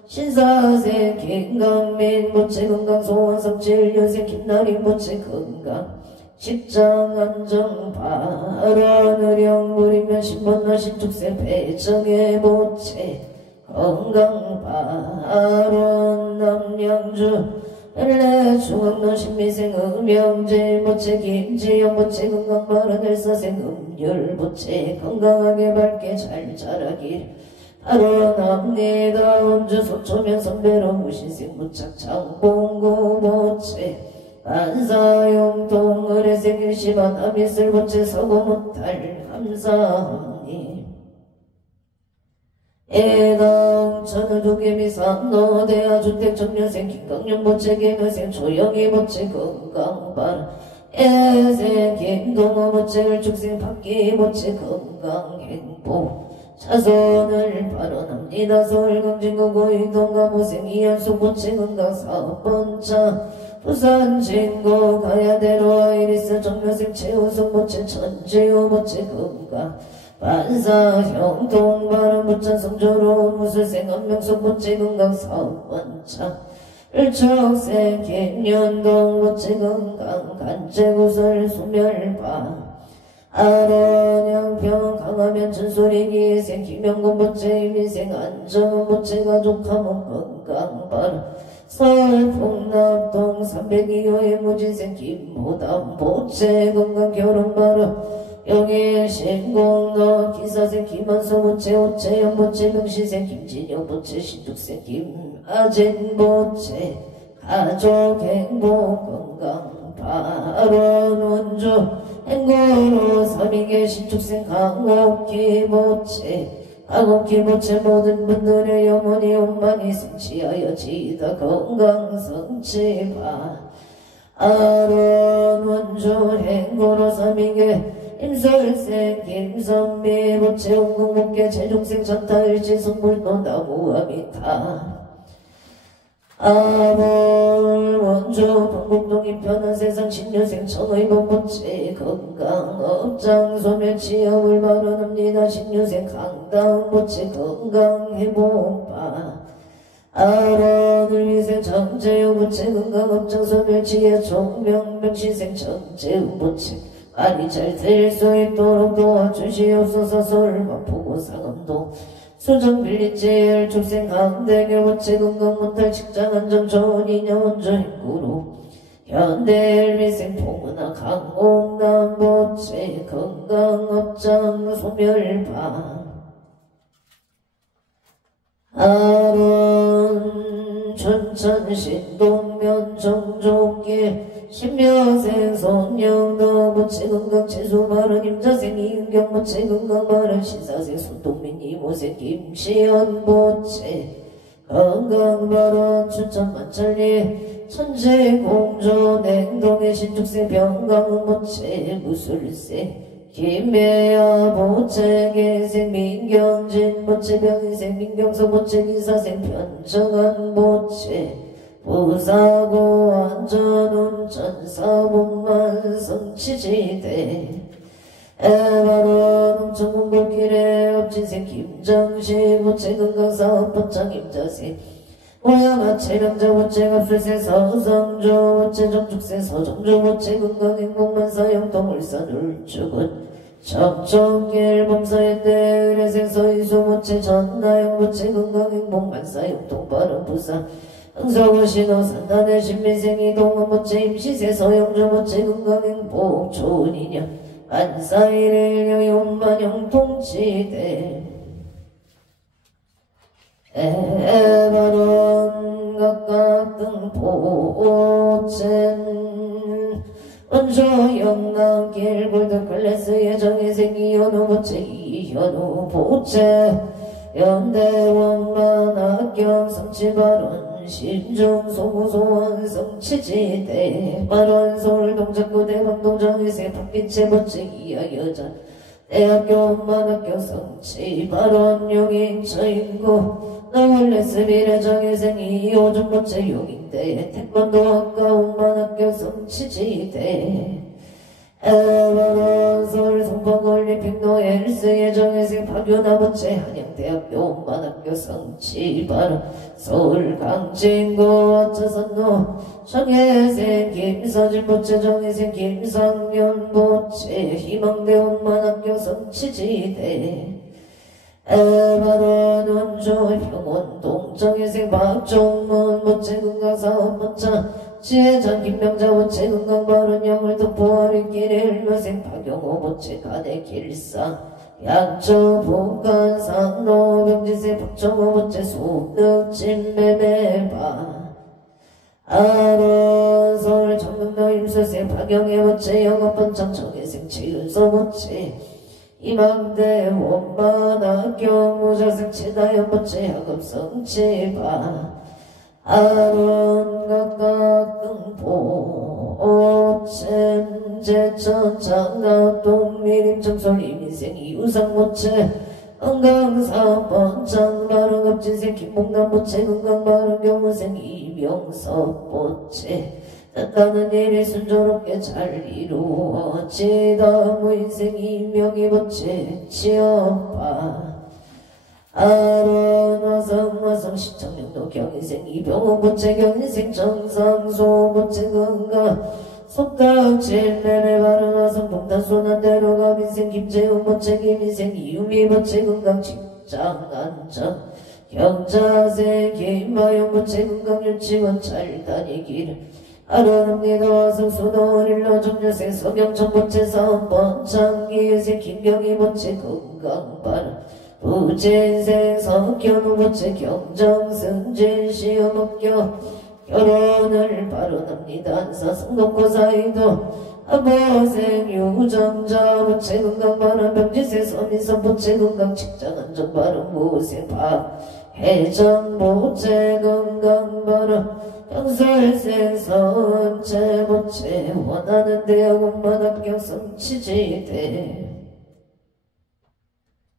신사생 김강민 모체 건강 소원성질 여생 김나리 모체 건강 직장 안정 발언 의령 부리면 신번나 신축세 배정의 모체 건강 발언 남양주 엘레 중앙로 신미생 음영제 모체 김지영 모체 건강 발언 엘사생 음열 모체 건강하게 밝게 잘 자라길 발언합니다. 온주 소초면 선배로 무신생 무착 장봉구 모체 반사용동 의뢰생 일시반 아미슬 모체 서고 못할 감사합니 애당 천우두개미산 노대하 주택 청년생 김강년 모체 개묘생 조영희 모체 건강발 애생 김동호 모체 을축생 박기 모체 건강행복 자손을 발언합니다. 서울강진구 고이동가 모생 이현숙 모체 건강사업번차 부산 진고 가야대로 아이리스 정묘생 최우승 모체 천지우 모체 건강 반사형 동발은 부천 성조로 무술생 안명석 모체 건강 사업원차 일척생 김연동 모체 건강 간제구설 소멸바 아론양평 강화면 전소리기생 김영건 모체 임민생 안정은 모체 가족하모 건강발 서울 풍납동 302호의 무진생 김호담 모체 건강 결혼바로 영예 신공로 기사생 김한서 모체 오체영 모체 명시생 김진영 모체 신축생 김아진 모체 가족 행복 건강 발언 원조 행고로 삼위계 신축생 강옥기 모체 강옥기 모체 모든 분들의 영원히 온만이 성취하여 지다 건강 성취바 아론 원조 행고로 삼위계 임설생 김선미 모체 온궁목계 재종생 전타일지 성불도 나무아미타 아볼 원조 동국동 이편한 세상 신유생 청의봉 모체 건강 업장 소멸 취업을 발언합니다. 신유생 강당 모체 건강 회복바 아론을 위생 정재우 모체 건강 업장 소멸 취업 총명 명시생 정재우 모체 말이 잘 될 수 있도록 도와주시옵소서. 서울 마포구 상암동 수정 빌리지엘 축생 항대교 모체 건강 못할 직장 안정 좋은 인연 원조 행구로 현대 일미생 포문화 강옥남 모체 건강 업장 소멸바 아론 춘천 신동면 정족길 신묘생 손영도 모체 건강 최소발언 임자생 이은경 모체 건강 발언 신사생 손동민 이모생 김시연 모체 건강 발언 춘천 만천리 천재공조 냉동의 신축생 병강은 모체 무술생 김매야 보채 개생 민경진 보채 병인생 민경서 보채 기사생 편정한 보채 부사고 안전운전 사본만 성치지대 에바로 농촌공골길에 업진생 김정시 보채 건강사업 번창 임자생 모양아 체명자 보채 갑술생 서성조 보채 정축생 서정조 보채 건강행복만사 영동울산 울주군 적정길 범사연대 의뢰생 서이수 보채 전나영 보채 건강행복만사 영동바른 부산 흥서구 신호 산단의 신민생 이동원 보채 임시세 서영조 보채 건강행복 좋은 인연 안사일을 여용만 영통치대 에바론 각각 등보첸 원조 영남길 골드 클래스 예정의 생기 연우 보채 이현우 보채 연대원만 악경 성취발언 신중 소구소원 성취지대 발언 서울 동작구 대방동정의세 박빛의 보채 이하 여자 대학교 엄마학교 성취 발언 용인 처인구 나 원래 스비레 정의생 이호준 보채 용인대 태권도학과 엄마학교 성취지대 에바론 서울 송파걸리 평로 엘스의 정의생 박윤아 보채 한양대학교 엄마학교 성취 발언 서울 강진구 어쩌선로 정혜생 김서진 보채 정혜생 김상현 보채 희망대 엄마학교 성취지대 에바론 원주 평원동 정혜생 박종문 보채 건강사업 번창 지혜전 김명자 보채 건강바른 영을 덕포아리길 일묘생 박영호 보채 가대길상 양초 북한 상로 병지세 박정호 보채 소득진 매매바 아론 서울 청명도 임서세 박영애 보채 영업번창 정혜생 최윤서 보채 이망대 원만학교 무자생 최다연 보채 학업성취바 아론 각각 등보첸 제천 장갑동 미림청솔 이민생 이우상 보채 건강사업 번창 바른 급진생 김봉남 보채 건강바른 경우생 이명석 보채 뜻하는 일이 순조롭게 잘 이루어지다 무인생 이명희 보채 취업바 아론 화성 시청령도 경인생 이병호 보채 경인생 정상소 보채 건강 속닥칠 매매 바른 화성 동탄소난대로 가민생 김재훈 보채 김인생 이유미 보채 건강 직장 안정 경자생 김마영 보채 건강 유치원 잘 다니기를 아론옵니다 화성 수도일로 정여생 서경천 보채 사업 번창 기회생 김경희 보채 건강 바른 부진생 석현우 보채 경정 승진 시험 합격 결혼을 발언합니다. 안사성동고 사이도 아버생 유정자 보채 건강 발언 병지세 서민선 보채 건강 직장 안정 발언 모생 박혜정 보채 건강 발언 병설생 선체 보채 원하는 대학원만 합격 성취지대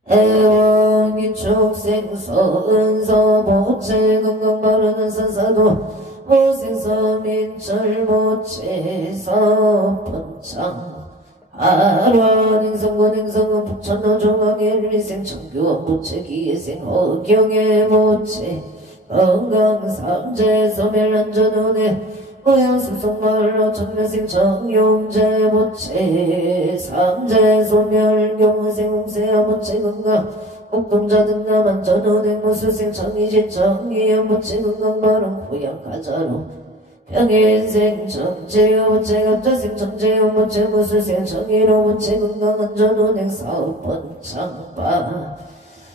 애원기 축생 서은서 보채 건강 바르는 산사도 모생서민철 보채 사업번창 아론 행성군 행성은 북천로 종학일리생 청교원 보채 기회생 허경의 보채 건강 삼재 소멸안전운에 모양 숲속마을로 청면생 정용재 보채 삼재 소멸 경우생 홍세아 보채 건강 곡동자 등남 안전운행 무수생 정의진 정의연 보채 건강 바른 고향 가자로 평일생 정재유 보채 갑자생 정재유 보채 무수생 정의로 보채 건강 안전운행 사업 번창바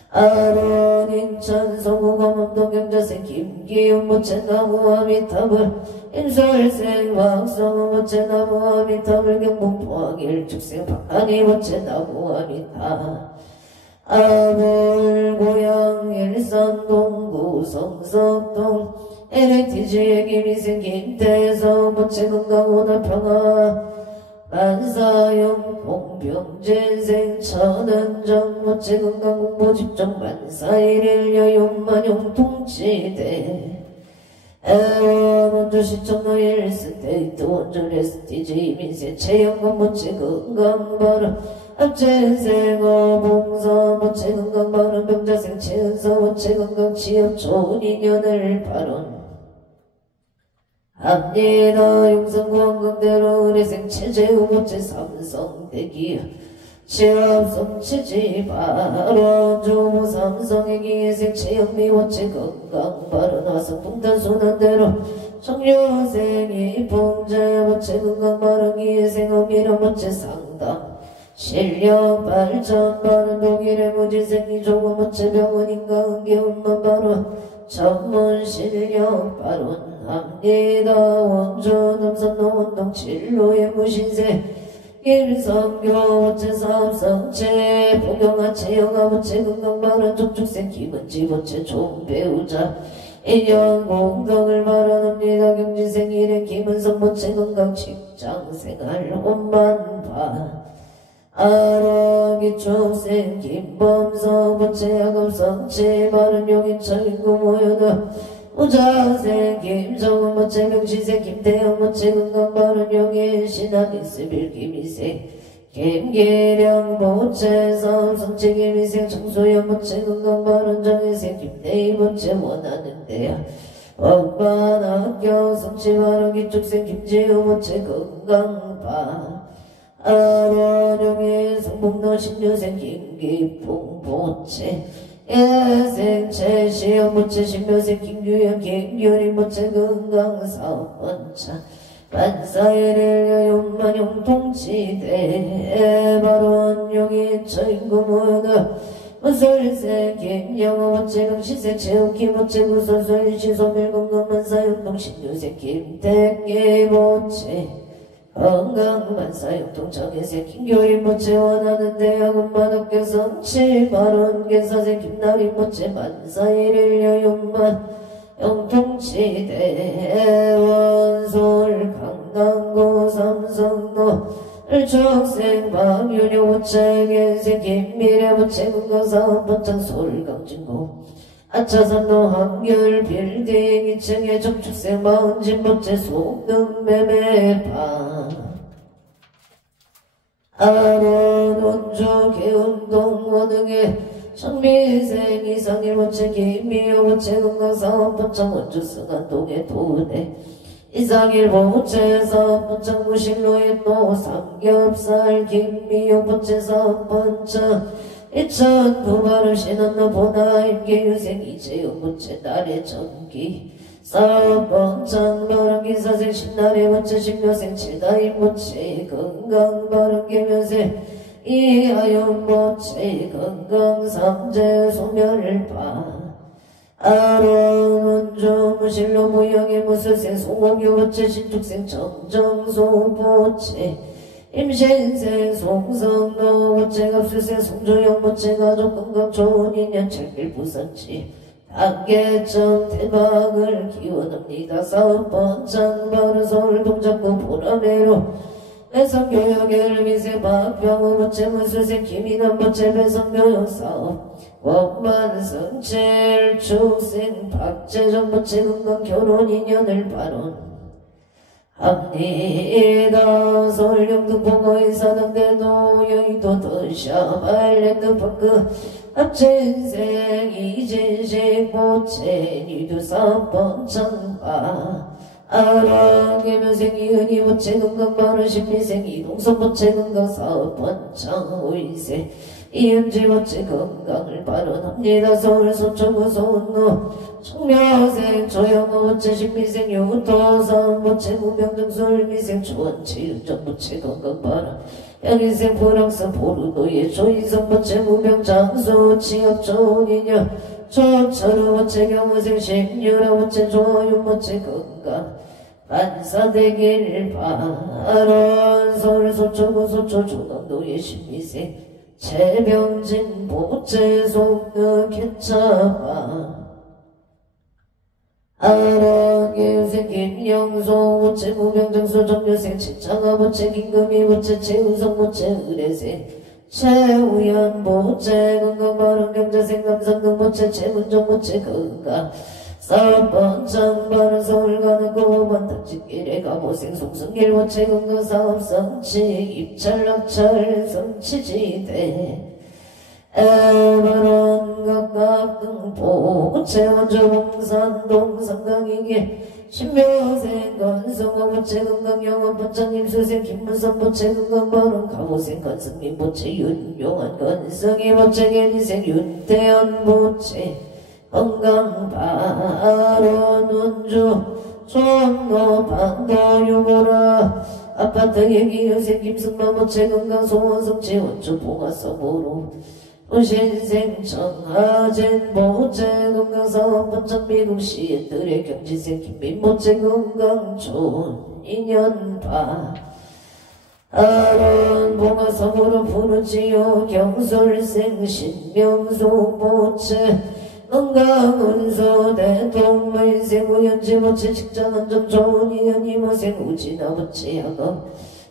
아론 인천 서구검 엄동경자생 김기훈 보채 나무와 미탑을 임설생 박성우 보채 나무와 미탑을 경북 포항일 축생 박한희 보채 나무와 미탑 아볼 고향 일산 동구 성석동 LATG의 김희생 김태성 보채 건강 오늘 평화 만사용 공병재생 천안정 모체 건강공보 집중 만사일일 여용만용 통치대 원조 시청노일 스테이트 원조 레스티지 민세 체형건 모체 건강바로 앞재생어 봉서 모체 건강바로 병자생 치은서 모체 건강 취업 좋은 인연을 바론 합니다. 용성건강대로 의뢰생 체제우 모체 삼성대기 취업성 체지바로 조모 삼성의 기회생 체형미 모체 건강바로 나성 동탄순환대로 청류생이 봉제 모체 건강바로 기회생 어미로 모체 상담 실력 발전 바로 독일의 무지생이 조고 모체 병원 인간응계운만 바로 전문 실력 바론 합니다. 원조 남선노운동 진로의 무신세 일성교 모체 사업성체 포경하체 영아모체 건강바른 족축생 기본지 모체 좋은 배우자 인연 공덕을 바라합니다. 경지생 일행 김은성 모체 건강 직장생활 혼만바 아라기축생 김범석 모체 야금성체 바른 용인처인구 모여다 우자생 김정은 모체 명시생 김태형 모체 건강바른 용인 신학인스빌 김희생 김계령 모체 사업성체 김희생 청소년 모체 건강바른 정혜생 김태희 모체 원하는데야 억반학교 성취바른 기축생 김지우 모체 건강바 아론용인 성북로 신유생 김기풍 모체 예생체 시험 모체 신묘생 김규현 김규리 모체 건강사원차 반사일일 여용만용 통치대 바론용인 처인구 모여다 무술생 김영호 모체 강시생 체육기 모체 구설술 시소밀 건강만사용동 신유생 김택기 모체 건강만사용동 정혜생 김교리 모체 원하는 대학원만 학교 성취 바론 개사생 김나리 모체 만사일일 여용만 영통치대 원솔 강남구 삼성로 일축생 박윤효 모체 개생 김미래 모체 건강사업 번창 서울강진구 아차산로 한결 빌딩 2층에 정축생 마흔진 모체 소금 매매파 아론 원주 개운동 원흥에 청미생 이상일 모체 김미호 모체 건강사업 번창 원주 승안동에 도내 이상일 모체 사업 번창 무실로에 또 삼겹살 김미호 모체 사업 번창 이천 부바로 신한노 보나 임계유생 이재용 모체 날의 전기 사업 번창 바른 기사생 신날의 모체 신묘생 칠다임 모체 건강 바른 계면생 이하용 모체 건강 삼재 소멸파 아론 원조 무실로 무영의 무술생 송공유 모체 신축생 정정소 모체 임신생 송성로 모체 갑술생 송조영 모체 가족 건강 좋은 인연 철필 부산지 단계점 대박을 기원합니다. 사업 번창 바로 서울 동작구 보라매로 배성교육의 미생 박병호 모체 무술생 김인환 모체 배성교육 사업 원만성칠 축생 박재정 모체 건강 결혼 인연을 바론 합니다. 서울 영등포거의 사당대도 여의도 더샵 아일랜드파크 합진생 이진식 모체 니두사 번창바 아랑계면생 이은희 모체 건강 바른 신미생 이동선 모체 건강 사업 번창 오이세 이은지 모체 건강을 발언합니다. 서울 서초구 서운로 청묘생 조영호 모체 신미생 유토산 모체 무명등술 미생 조원치 은정 모체 건강 발언 양인생 프랑스 포르노의 조인성 모체 무명 장수 취업 좋은 인연 조철우 모체 경호생 신유라 모체 조윤 모체 건강 반사되길 바론 서울 서초구 서초 조강도의 신미생 최병진 모체 속력 개차바 아론 계유생 김영소 부채 무병정수 정유생 최창아 부채 김금희 부채 최우성 부채 의뢰생 최우연 부채 건강바른 경자생 감성등 부채 최문정 부채 건강 사업번창 바른 서울 가는 고번 덕지길에 가보생 송승길 부채 건강 사업 성취 입찰 낙찰 성취지대 에바론 각각 등포 채원조 봉산 동상강이길 신묘생 건성호 부채 건강 영원 번창님 수생 김문선 부채 건강 바론 가보생 건승님 부채 윤용한 건성이 부채 개미생 윤태연 부채 건강 바론 운주 종로 반도 유보라 아파트 얘기유생 김승만 부채 건강 소원성 재원주 봉화성으로 신생 청하젠 보채 건강사원 번창 미국 시인들의 경지생 김민 보채 건강 좋은 인연파 아론 봉화성으로 푸르지요 경솔생 신명소 보채 건강운소 대동물생 우연지 보채 직장안전 좋은 인연 이모생 우진아 보채 야கம்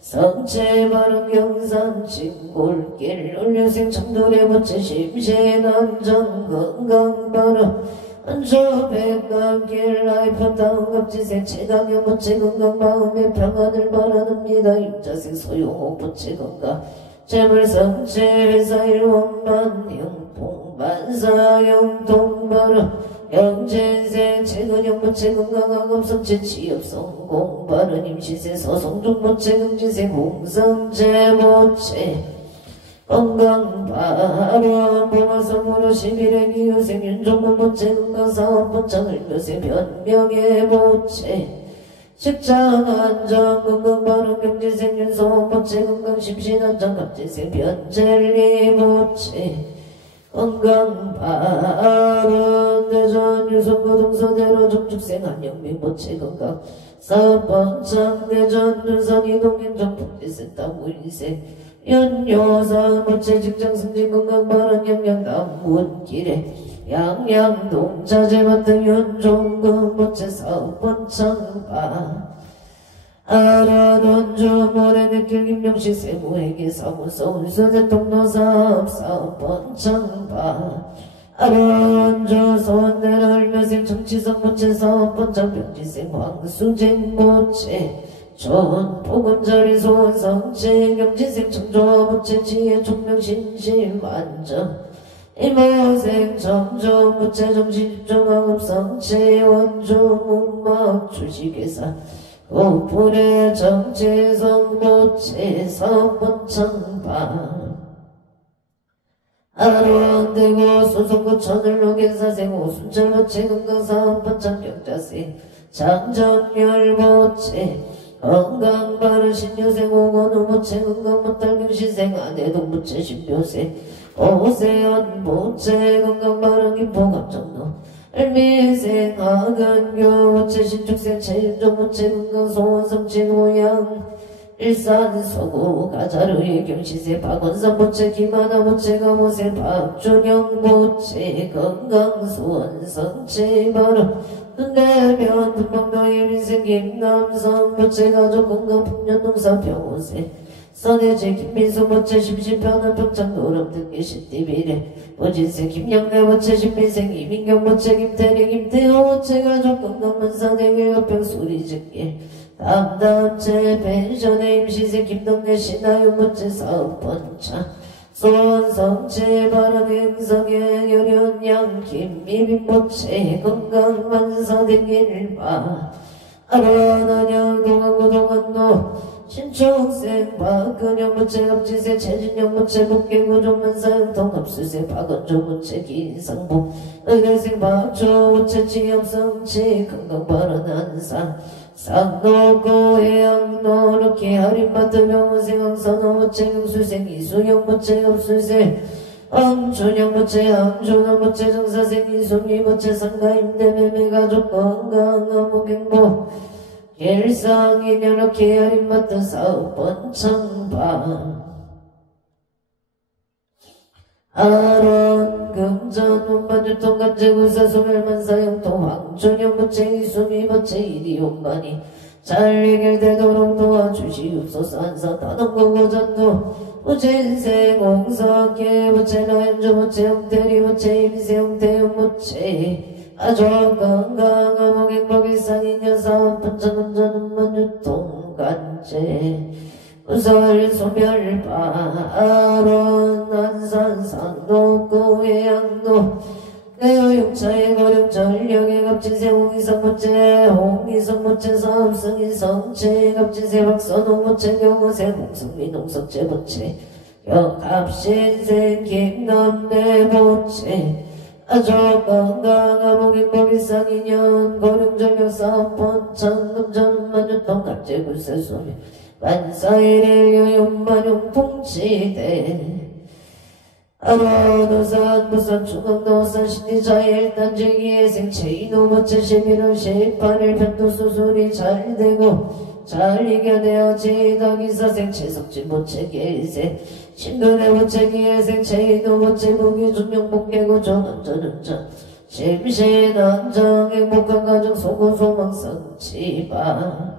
성체 바른 경산 진골길 울려생 청도래 부채 심신안정 건강 바른 안조 백감길 라이프 다운 갑지생 최강형 부채 건강 마음의 평안을 바라옵니다. 임자생 소용호 부채 건강 재물성체 회사 일원만 형통 만사 영통 바른 영재생 최근형 부채 건강한 검성체 취업성공 바른 임시세 서성중 부채 금지생 공성제 부채 건강 바른 봉화성으로 11회 기후생 윤종문 부채 건강사업 부창 을묘세 변명의 부채 직장 안정 건강 바른 경제생 윤소원 부채 건강 심신안정 갑재생 변젤리 부채 건강 바른 대전 유성구 동서대로 정축생 한영민 부채 건강 사업번창 대전 눈선 이동행정 복지센터 무인생 연요상 부채 직장 승진 건강 바른 영양당 문길에 양양동 자재마트 윤종금 부채 사업번창 아라돈주 모래느길 김명식 세무회계 사무소 운수대 통로사업 사업번창 아라돈주 소원대로 을묘생 정치성 부채 사업번창 병지생 황수진 부채 좋은 복음자리 소원성체 경지생 청조화 부채 지혜 총명신심 안정 이모생 점종 부채 정신집중학업성체 원주 문막 주식회사 오픈의 정체성 부채 사업번창 아론대고 소송구 천을로 개사생 오순철 부채 건강사업번창 경자생 장정열 부채 건강바른 신유생 오건우 부채 건강못달 경시생 아내동 부채 신묘생 오세연 부채 건강바른 김포감정로 을미생 하근교 부채 신축생 체윤종 부채 건강소원성체 고양 일산 서구 가자르의 경시세 박원선 부채 김하나 부채 가모세 박준영 부채 건강소원성체 바른 내면 분방도의 민생 김남성 부채 가족 건강 풍년농사 병호세 선해제 김민수 부채 심신편한 평창 노름 등기 신띠비래 오진세 김영래 부채 신민생 이민경 부채 김태리 김태호 부채 가족 건강 만사대길 협평 소리짓길 담담채 펜션의 임시세 김동래 신하윤 부채 사업번창 소원성체 바른 행성의 여련양 김미빈 부채 건강 만사대길 아란한양 동안구 동안노 신축생 박근영 부채 갑지세 최진영 부채 북계구 종만사형 통합수세 박원조 부채 기상봉 의대생 박조 부채 취업성체 건강바른 한상 상노고 해양노 럭키 할인마트 병원생 항산호 부채 경수생 이수영 부채 엽수세 황준영 부채 황준호 부채 정사생 이송이 부채 상가임대 매매가족 건강 어묵행복 일상인연 럭키 할인마트 사업번창 아론 금전 운만유통 간제구사 소멸만사형통 황천영 무체 이수미 무체 이리온만이 잘 해결되도록 도와주시옵소서. 한사 다동고고전도 무체인생 공석계 무체나연주 무체 형태리 무체 임세 형태용 무체 아주 건강한 목행복일상인여 사업분천운전 운만유통 간제 우설 소멸바론 안산상도 고해양도 내어육차의 고력전력의 갑진세 홍이성모체 홍이성모체 사업승이성체 갑진세 박선홍모체 경호세 홍성민홍석체모체 역합신세 김남대모체 아주 건강한 목행복일상인연 고력전력 사업분천 만유통 갑제굴세 소멸 만사일의 요연만용 통치대 아로도산 부산 중앙도산 신리자의 일단제기의 생체 이노모체 11월 18일 편도수술이 잘 되고 잘 이겨내어 지덕이사 생체 석진모체 계세 신근의 모체 기의 생체 이노모체 무기 중용복개고 전원전운전 심신안정 행복한 가정 소고소망성치바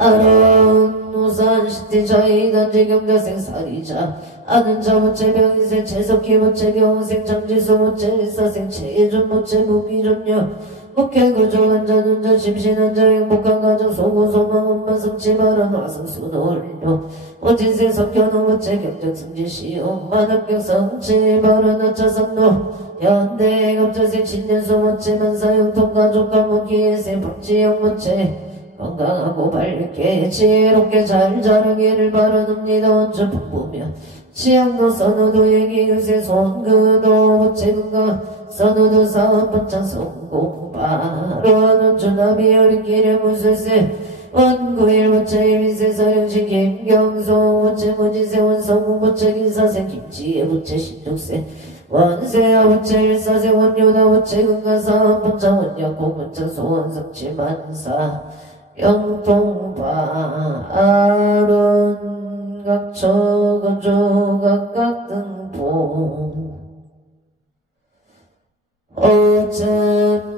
아론 우산 시티자이 단지 경자생 살이자 아는 자모체 병인생 채석기 모체 경생 장지수 모체 일사생 체예준 모체 무기존녀 목회구조 환자눈자 심신한자 행복한 가정 소고소망 엄마성치바란 화성수노올려 오진생 석현호 모체 경적승지시오 만학경성치바란 하차삼노 현대 갑자생 신년소 모체 만사형통 가족과 무기예생 박지영 모체 건강하고 밝게 지혜롭게 잘 자라기를 바라옵니다. 원주 풍부며 치약도 선호도 얘기유세 손그도 무체근가 선호도 사업번창 성공바로 원주나비 어린길에 무술세 원구일 무체 일민세 서령시 김경소 무체 무지세 원성국 무체 길사세 김치의 무체 신죽세 원세아 무체 일사세 원요다 무체 근가 사업번창 원약고 문창 소원성치 만사 영통바론 각처건조 각각등포 오천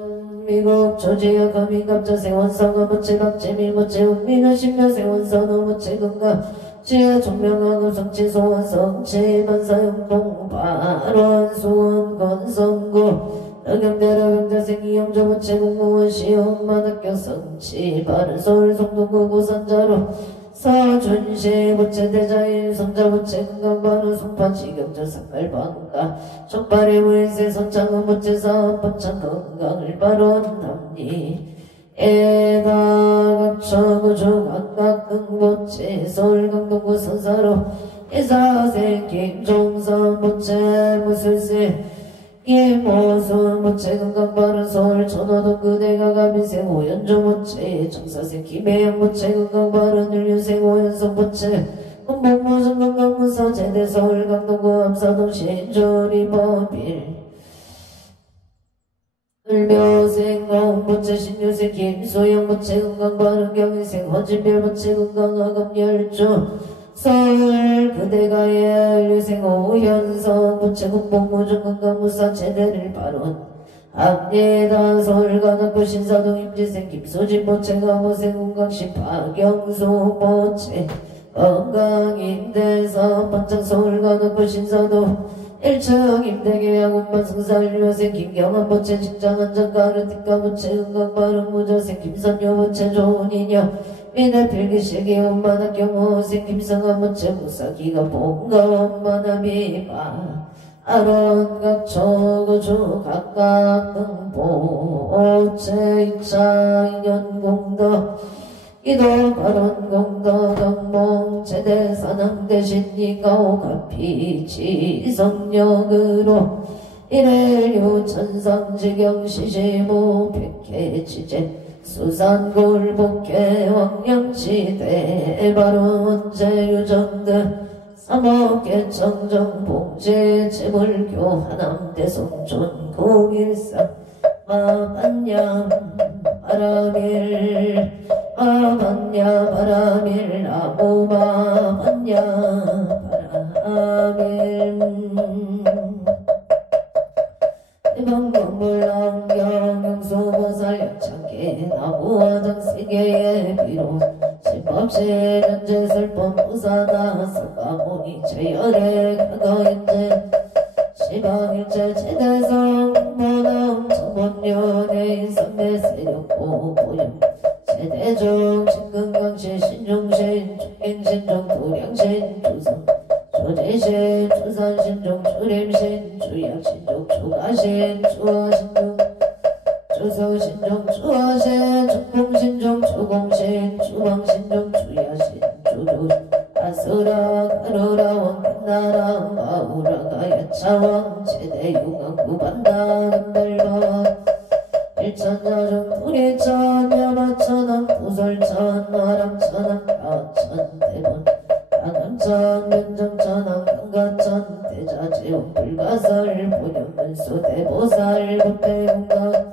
미국 조지아 가민갑자생 원성어 무체 박재미 무체 운미는 신묘생 원선어 무체 건가 지하 총명하고 성치 소원성치 만사영통바론 수원 건성고 어경대라 경자생 이영조 무체 공무원 시험 만학교 성치 바른 서울 송도구 고산자로 사준시 무체 대자일 성자 무체 건강 바른 송파지 경자 상갈방가 촉발의 무인세 선창은 무체 사업번창 건강을 바론합니 에다 갑처구조 각각등 무체 서울 강동구 선사로 이사생 김종선 무체 무술세 김호순 무체 건강바른 서울 천호동 그대가 가민생 오연조 무체 정사생 김혜영 무체 건강바른 윤유생 오연성 무체 홍복무선 건강무사 제대 서울 강동구 암사동 신조리 법일 을묘생 홍무체 신유생 김소영 무체 건강바른 경희생 허진별 무체 건강아금 열조 서울 그대가의 유생 오현성 무체국복무중 건강무사 제대를 바론 합니다. 서울 가덕구 신사동 임지생 김소진 모체가 모생 건강시 박영수 모체 건강임대사 번창 서울 가덕구 신사동 1층 임대계약 운반 승사일 요생 김경환 모체 직장안전 가르티카 모체 건강바른 무저생 김선효 모체 좋은이녀 미래 필기실기 엄마나 경호생 김성한 무체 무사기가 본가 엄마나 비바 아론 각초구주 각각 등보 오체 이차 인연공덕 기도 발언 공덕 경몽 제대 사능 대신 니가오 가피지 성력으로 이래류 천상지경 시시무 백해지제 수산골복해 왕령지대 바론제 유정들 삼억개 청정봉제 재물교 하남대성촌 고일사 마반냠 바라밀 마반야 바라밀 나무마 반야 바라밀 불랑경 영수보살 여창기 나무화장 세계의 비로 신법시 전제설법 부사다 석가모니 제열의 가가인제 시방일체 최대성 모남 정본연의 선배세력고 보령 최대중 신근강시 신중신 중행신중 도량신 주성 조제신 주산신중 주림신 주약신중 주가신 주화신중 주서신중 주화신 중봉신중 주공신 주방신중 주야신 주조 아수라 가루라 원나라 마우라가 야차왕 최대용왕 구반다 금달바 일천자중 불일천 야마천왕 구설천 마람천왕 가천 대본 강암천 면정천왕 강가천 대자재용 불가설 본연문수 대보살 부패공강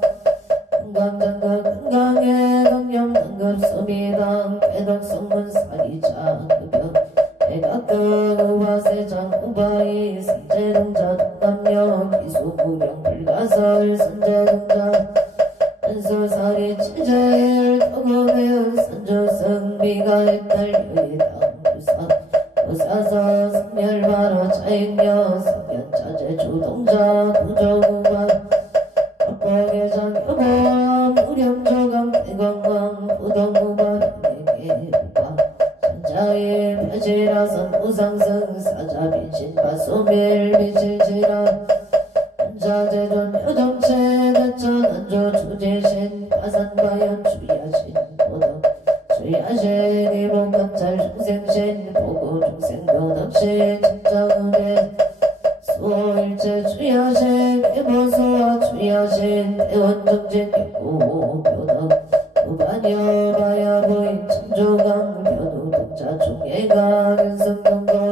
금강장각 금강에 강념 등급 수미당 배덕 성문사리자 급여 대각극 우바세장 우바이 선제동자 동남녀 기수구령 불가설 선제동자 한솔사리 칠제일 덕음해은 선조승비가 일달유이당 부사 부사서 승멸바라 차익녀 승연자재 주동자 부조우바 법계장 여보암 우렴조강 대광광 부동우바 연예계우바 천자의 벼지라선 우상승 사자비친바 소멸 비칠지라 한자재존 여정체 대천 안조 주제신 파산바연 주야신 보덕 주야신 이목감찰 중생신 보고 중생도덕신 천자음에 수호일체 주야신 개보수와 주야신 대원정진 육구 표덕 우반여 바야부인 천조강 변우동자 중예가 근성동거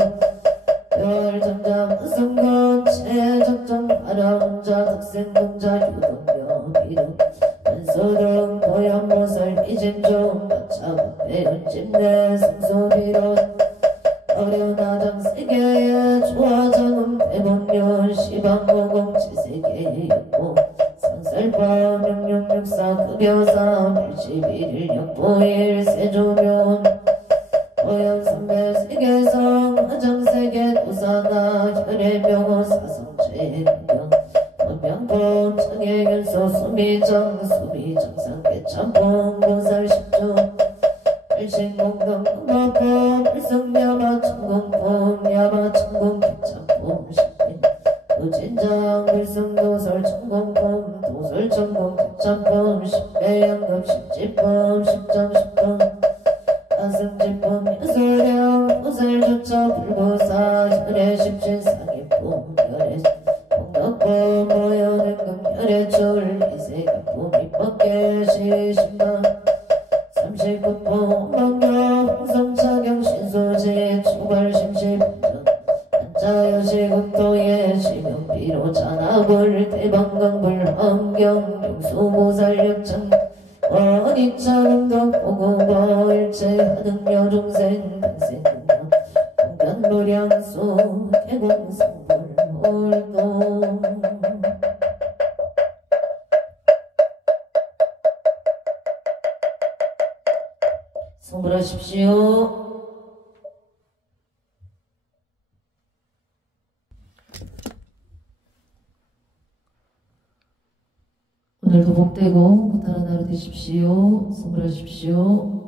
별정자 무승건 최적정 아라운자 덕생동자 유동여 비름 한소등 보현모설 미진종 마차분배 은집내 성소비로 어려나장 세계의 조화정음 대본련 시방모공 지세계의 육보 상설법 명령육사 급여사 81일 역보일 세조면 오연선배 세계성 화정세계 도사나 혈의명호 사성체 공경 원명품 청해견소 수미정 수미정상 개참품 보살십주 일신공동 공법품 일성야마 천공품 야마 천공 개참품 십빈 우진장 일성도설 천공품 도설 천공 개참품 십배양급 십지품 십장 십품 아승지품 유소령 보살조처 불보사 혈의 십신상의품 혈의 공덕품 모여능금 혈의 줄 이세가품 입법계 시신방 39품 망경 홍성차경 신소지 추발심시분전 한자여시국토의 시명비로 잔압을 대방강불 함경 용수보살력창 원이차응덕 보고보 일체 하등여 중생 반생공덕 공간무량수 개공성불홀동 성불하십시오. 오늘도 복되고 무탈한 하루 되십시오. 성불하십시오.